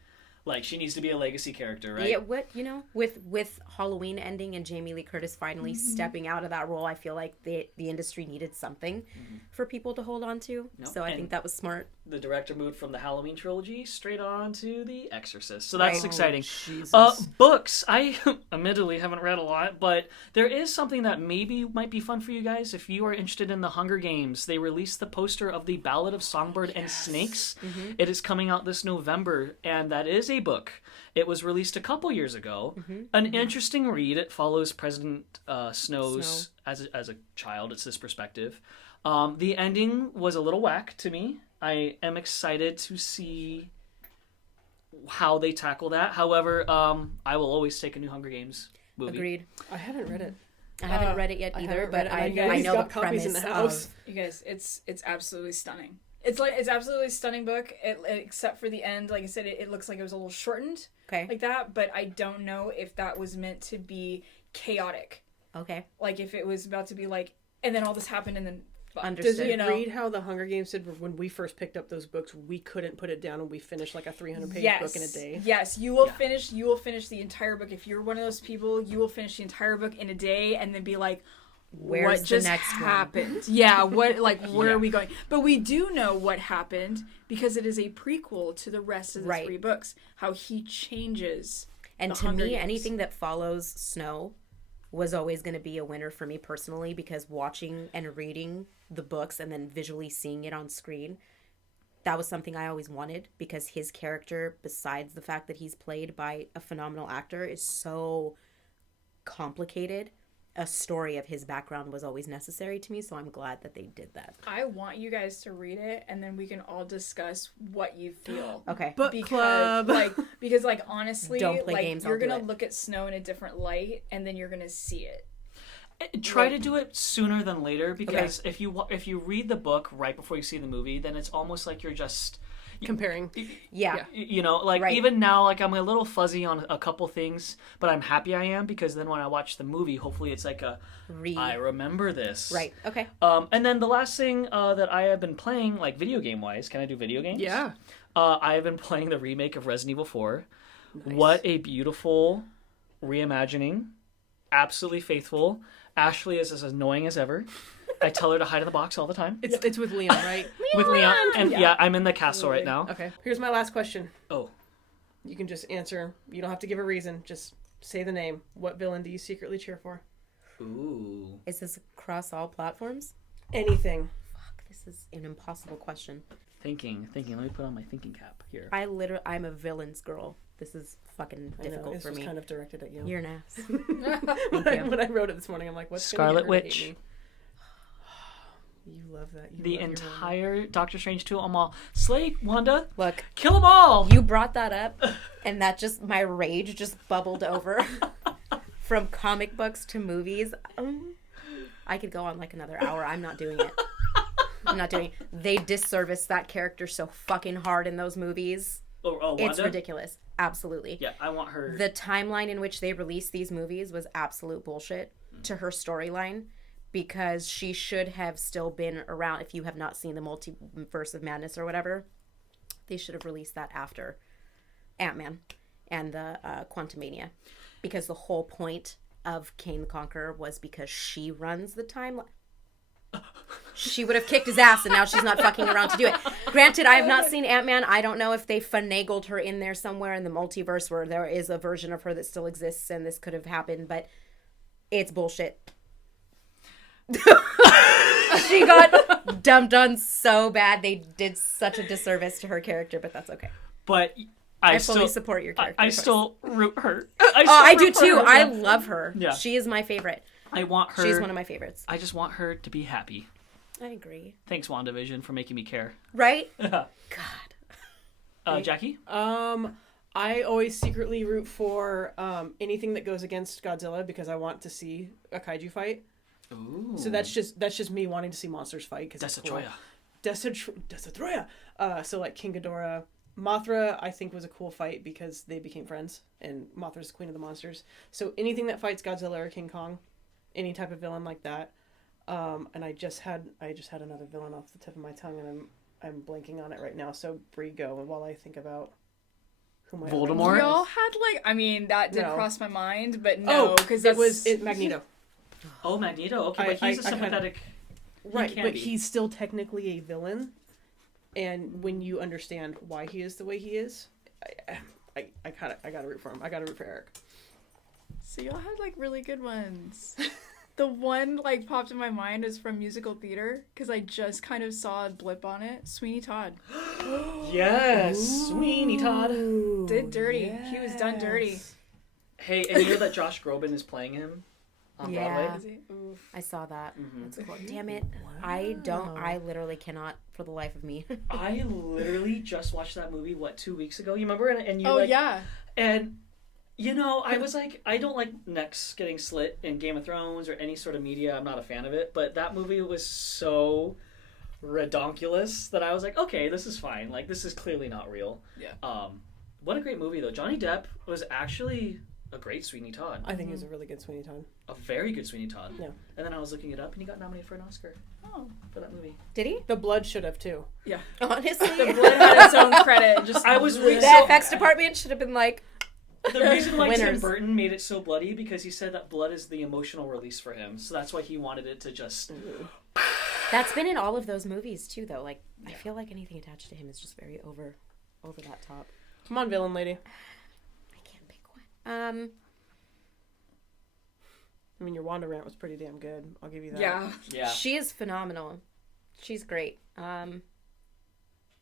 Like, she needs to be a legacy character, right? Yeah, with Halloween ending and Jamie Lee Curtis finally stepping out of that role, I feel like the industry needed something for people to hold on to. No, So I and think that was smart. The director moved from the Halloween trilogy straight on to The Exorcist. So that's Right. exciting. Jesus. Books. I admittedly haven't read a lot, but there is something that maybe might be fun for you guys. If you are interested in the Hunger Games, they released the poster of The Ballad of Songbird and Snakes. It is coming out this November, and that is a book. It was released a couple years ago. An interesting read. It follows President Snow's as a child. It's his perspective. The ending was a little whack to me. I am excited to see how they tackle that. However, I will always take a new Hunger Games movie. Agreed. I haven't read it. I haven't read it yet I either, haven't but read it, I and I know he's know the got copies in premise the house. of... You guys, it's absolutely stunning. It's absolutely stunning book. Except for the end, like I said, it looks like it was a little shortened, Okay. like that. But I don't know if that was meant to be chaotic, Okay. like if it was about to be like, and then all this happened, and then Understood. Does it you know, read how the Hunger Games did when we first picked up those books? We couldn't put it down, and we finished like a 300-page book in a day. Yes, you will finish. You will finish the entire book. If you're one of those people, you will finish the entire book in a day, and then be like, Where's what the just next one? happened? Yeah, what, like, where Yeah. are we going? But we do know what happened because it is a prequel to the rest of the Right. 3 books. How he changes. And The to Hunger me, Games. anything that follows Snow was always going to be a winner for me personally, because watching and reading the books and then visually seeing it on screen, that was something I always wanted, because his character, besides the fact that he's played by a phenomenal actor, is so complicated a story of his background was always necessary to me, so I'm glad that they did that. I want you guys to read it, and then we can all discuss what you feel. Okay. Book club. Because honestly, Don't play games, you're I'll do gonna it. look at Snow in a different light, and then you're gonna see it. Try to do it sooner than later, because if you read the book right before you see the movie, then it's almost like you're just Comparing. Yeah. you know, like Right. even now, like I'm a little fuzzy on a couple things, but I'm happy I am, because then when I watch the movie, hopefully it's like I remember this. Right. Okay. And then the last thing that I have been playing, like video game wise, can I do video games? Yeah. I have been playing the remake of Resident Evil 4. Nice. What a beautiful reimagining. Absolutely faithful. Ashley is as annoying as ever. I tell her to hide in the box all the time. It's with Leon, right? With Leon. And Yeah. yeah, I'm in the castle right now. Okay. Here's my last question. Oh. You can just answer. You don't have to give a reason. Just say the name. What villain do you secretly cheer for? Ooh. Is this across all platforms? Anything. Fuck, this is an impossible question. Thinking. Let me put on my thinking cap here. I'm a villain's girl. This is fucking I know, difficult this for was me. kind of directed at you. You're an ass. when I wrote it this morning, I'm like, what's Scarlet gonna get her to Witch. hate me? You love that. You The love your entire Doctor Strange 2, I'm all, slay, Wanda, Look, kill them all! you brought that up, and that just, my rage just bubbled over. From comic books to movies. I could go on like another hour. I'm not doing it. I'm not doing it. They disservice that character so fucking hard in those movies. Oh, Wanda? It's ridiculous. Absolutely. Yeah, I want her. The timeline in which they released these movies was absolute bullshit to her storyline, because she should have still been around. If you have not seen the Multiverse of Madness or whatever, they should have released that after Ant-Man and the Quantumania, because the whole point of Kane the Conqueror was because she runs the timeline. She would have kicked his ass, and now she's not fucking around to do it. Granted, I have not seen Ant-Man. I don't know if they finagled her in there somewhere in the multiverse where there is a version of her that still exists and this could have happened, but it's bullshit. She got dumped on so bad. They did such a disservice to her character, but that's okay. But I fully support your character. I choice. still root her. I do root for too. her. I love her. Yeah. She is my favorite. I want her. She's one of my favorites. I just want her to be happy. I agree. Thanks, WandaVision, for making me care. Right? God. God. Jackie? I always secretly root for anything that goes against Godzilla, because I want to see a kaiju fight. Ooh. So that's just me wanting to see monsters fight, because it's cool. Destroya. So like King Ghidorah, Mothra, I think was a cool fight because they became friends, and Mothra's the queen of the monsters. So anything that fights Godzilla or King Kong, any type of villain like that. And I just had another villain off the tip of my tongue, and I'm blanking on it right now. So Bree, go, and while I think about who my Voldemort? Y'all had that did No. cross my mind, but no, because it was Magneto. Oh, Magneto. Okay, but he's a sympathetic. Right, can but be. he's still technically a villain, and when you understand why he is the way he is, I gotta root for him. I gotta root for Eric. So y'all had really good ones. The one popped in my mind is from musical theater, because I just kind of saw a blip on it. Sweeney Todd Yes, Sweeney Todd. did dirty. He was done dirty. Hey, and you know that Josh Groban is playing him on Yeah. Broadway? Is he? Oof. I saw that. Mhm. That's cool. Damn it. I literally cannot for the life of me. I literally just watched that movie, 2 weeks ago? You remember? And you Oh yeah. And, I was like, I don't like necks getting slit in Game of Thrones or any sort of media. I'm not a fan of it. But that movie was so redonkulous that I was like, okay, this is fine. This is clearly not real. Yeah. What a great movie, though. Johnny Depp was actually a great Sweeney Todd. I think he was a really good Sweeney Todd. A very good Sweeney Todd. Yeah. And then I was looking it up, and he got nominated for an Oscar Oh. for that movie. Did he? The Blood should have too. Yeah. Honestly. The Blood had its own credit. Just I was really The FX department should have been like, The reason why Tim Winners. Burton made it so bloody, because he said that blood is the emotional release for him. So that's why he wanted it to just... that's been in all of those movies too, though. I feel like anything attached to him is just very over that top. Come on, villain lady. I can't pick one. I mean, your Wanda rant was pretty damn good. I'll give you that. yeah. Yeah. She is phenomenal. She's great. Any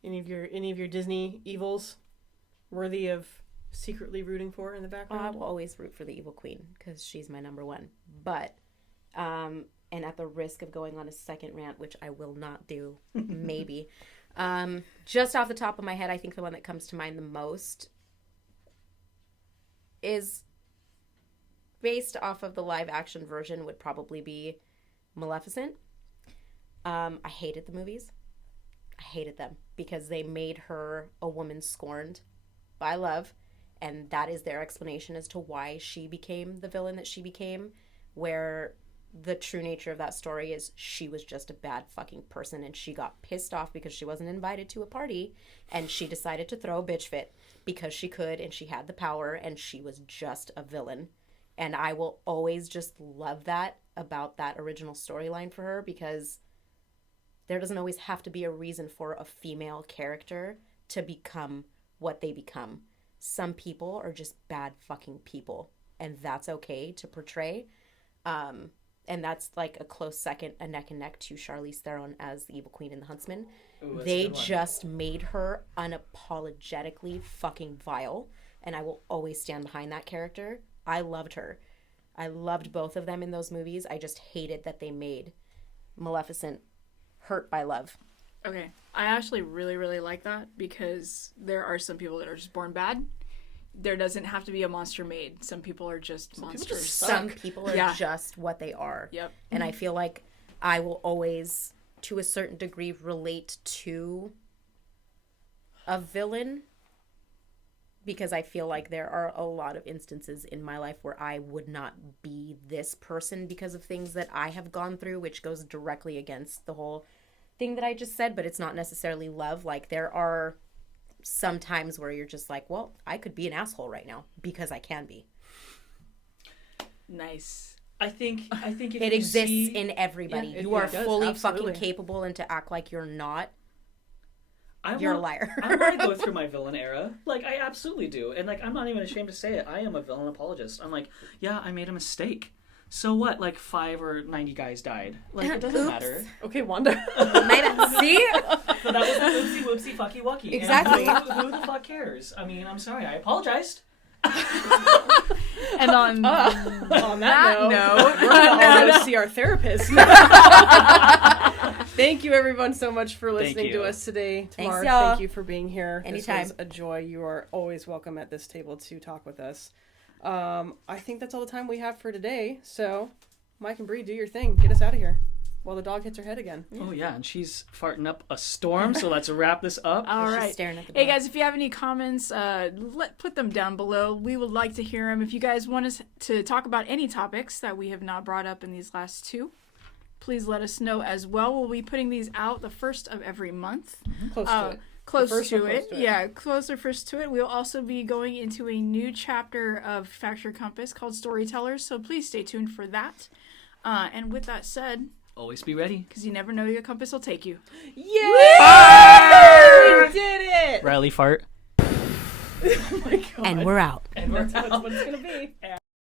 of your Disney evils worthy of secretly rooting for in the I background? will always root for the evil queen because she's my number one. But And at the risk of going on a second rant, which I will not do, maybe. Just off the top of my head, I think the one that comes to mind the most is based off of the live action version would probably be Maleficent. I hated the movies. I hated them because they made her a woman scorned by love, and that is their explanation as to why she became the villain that she became, where the true nature of that story is she was just a bad fucking person and she got pissed off because she wasn't invited to a party and she decided to throw a bitch fit because she could and she had the power and she was just a villain. And I will always just love that about that original storyline for her, because there doesn't always have to be a reason for a female character to become what they become. Some people are just bad fucking people, and that's okay to portray. And that's like a close second, a neck and neck to Charlize Theron as the Evil Queen in The Huntsman. Ooh, they just made her unapologetically fucking vile, and I will always stand behind that character. I loved her. I loved both of them in those movies. I just hated that they made Maleficent hurt by love. Okay. I actually really, really like that, because there are some people that are just born bad. There doesn't have to be a monster made. Some people are just monsters. Some people are just what they are. Yep. And I feel like I will always, to a certain degree, relate to a villain, because I feel like there are a lot of instances in my life where I would not be this person because of things that I have gone through, which goes directly against the whole thing that I just said, but it's not necessarily love. Like, there are some times where you're just like, well, I could be an asshole right now because I can be. Nice. I think if it exists in everybody. Yeah, you are does, fully absolutely. fucking capable, and to act like you're not, I you're want, a liar. I want to go through my villain era. Like, I absolutely do. And, like, I'm not even ashamed to say it. I am a villain apologist. I'm like, yeah, I made a mistake. So what? Like, 5 or 90 guys died. Like, it doesn't Oops. matter. Okay, Wanda. See? So that was a oopsie whoopsie fucky wucky. Exactly. And who the fuck cares? I mean, I'm sorry. I apologized. And on On that note, note, we're going to all go see our therapist. Thank you, everyone, so much for listening to us today. Tamar, Thanks, y'all. thank you for being here. Anytime. This was a joy. You are always welcome at this table to talk with us. I think that's all the time we have for today. So, Mike and Bree, do your thing. Get us out of here while the dog hits her head again. Oh, yeah, and she's farting up a storm, so let's wrap this up. all She's right. staring at the Hey door. guys, if you have any comments, put them down below. We would like to hear them. If you guys want us to talk about any topics that we have not brought up in these last 2, please let us know as well. We'll be putting these out the first of every month. Close to it. Close First to one it. close to it. Yeah, closer first to it. We'll also be going into a new chapter of Factor Compass called Storytellers, so please stay tuned for that. And with that said, Always be ready. because you never know where your compass will take you. Yeah! We did it! Riley fart. Oh my god. And we're out. And we're That's what it's going to be.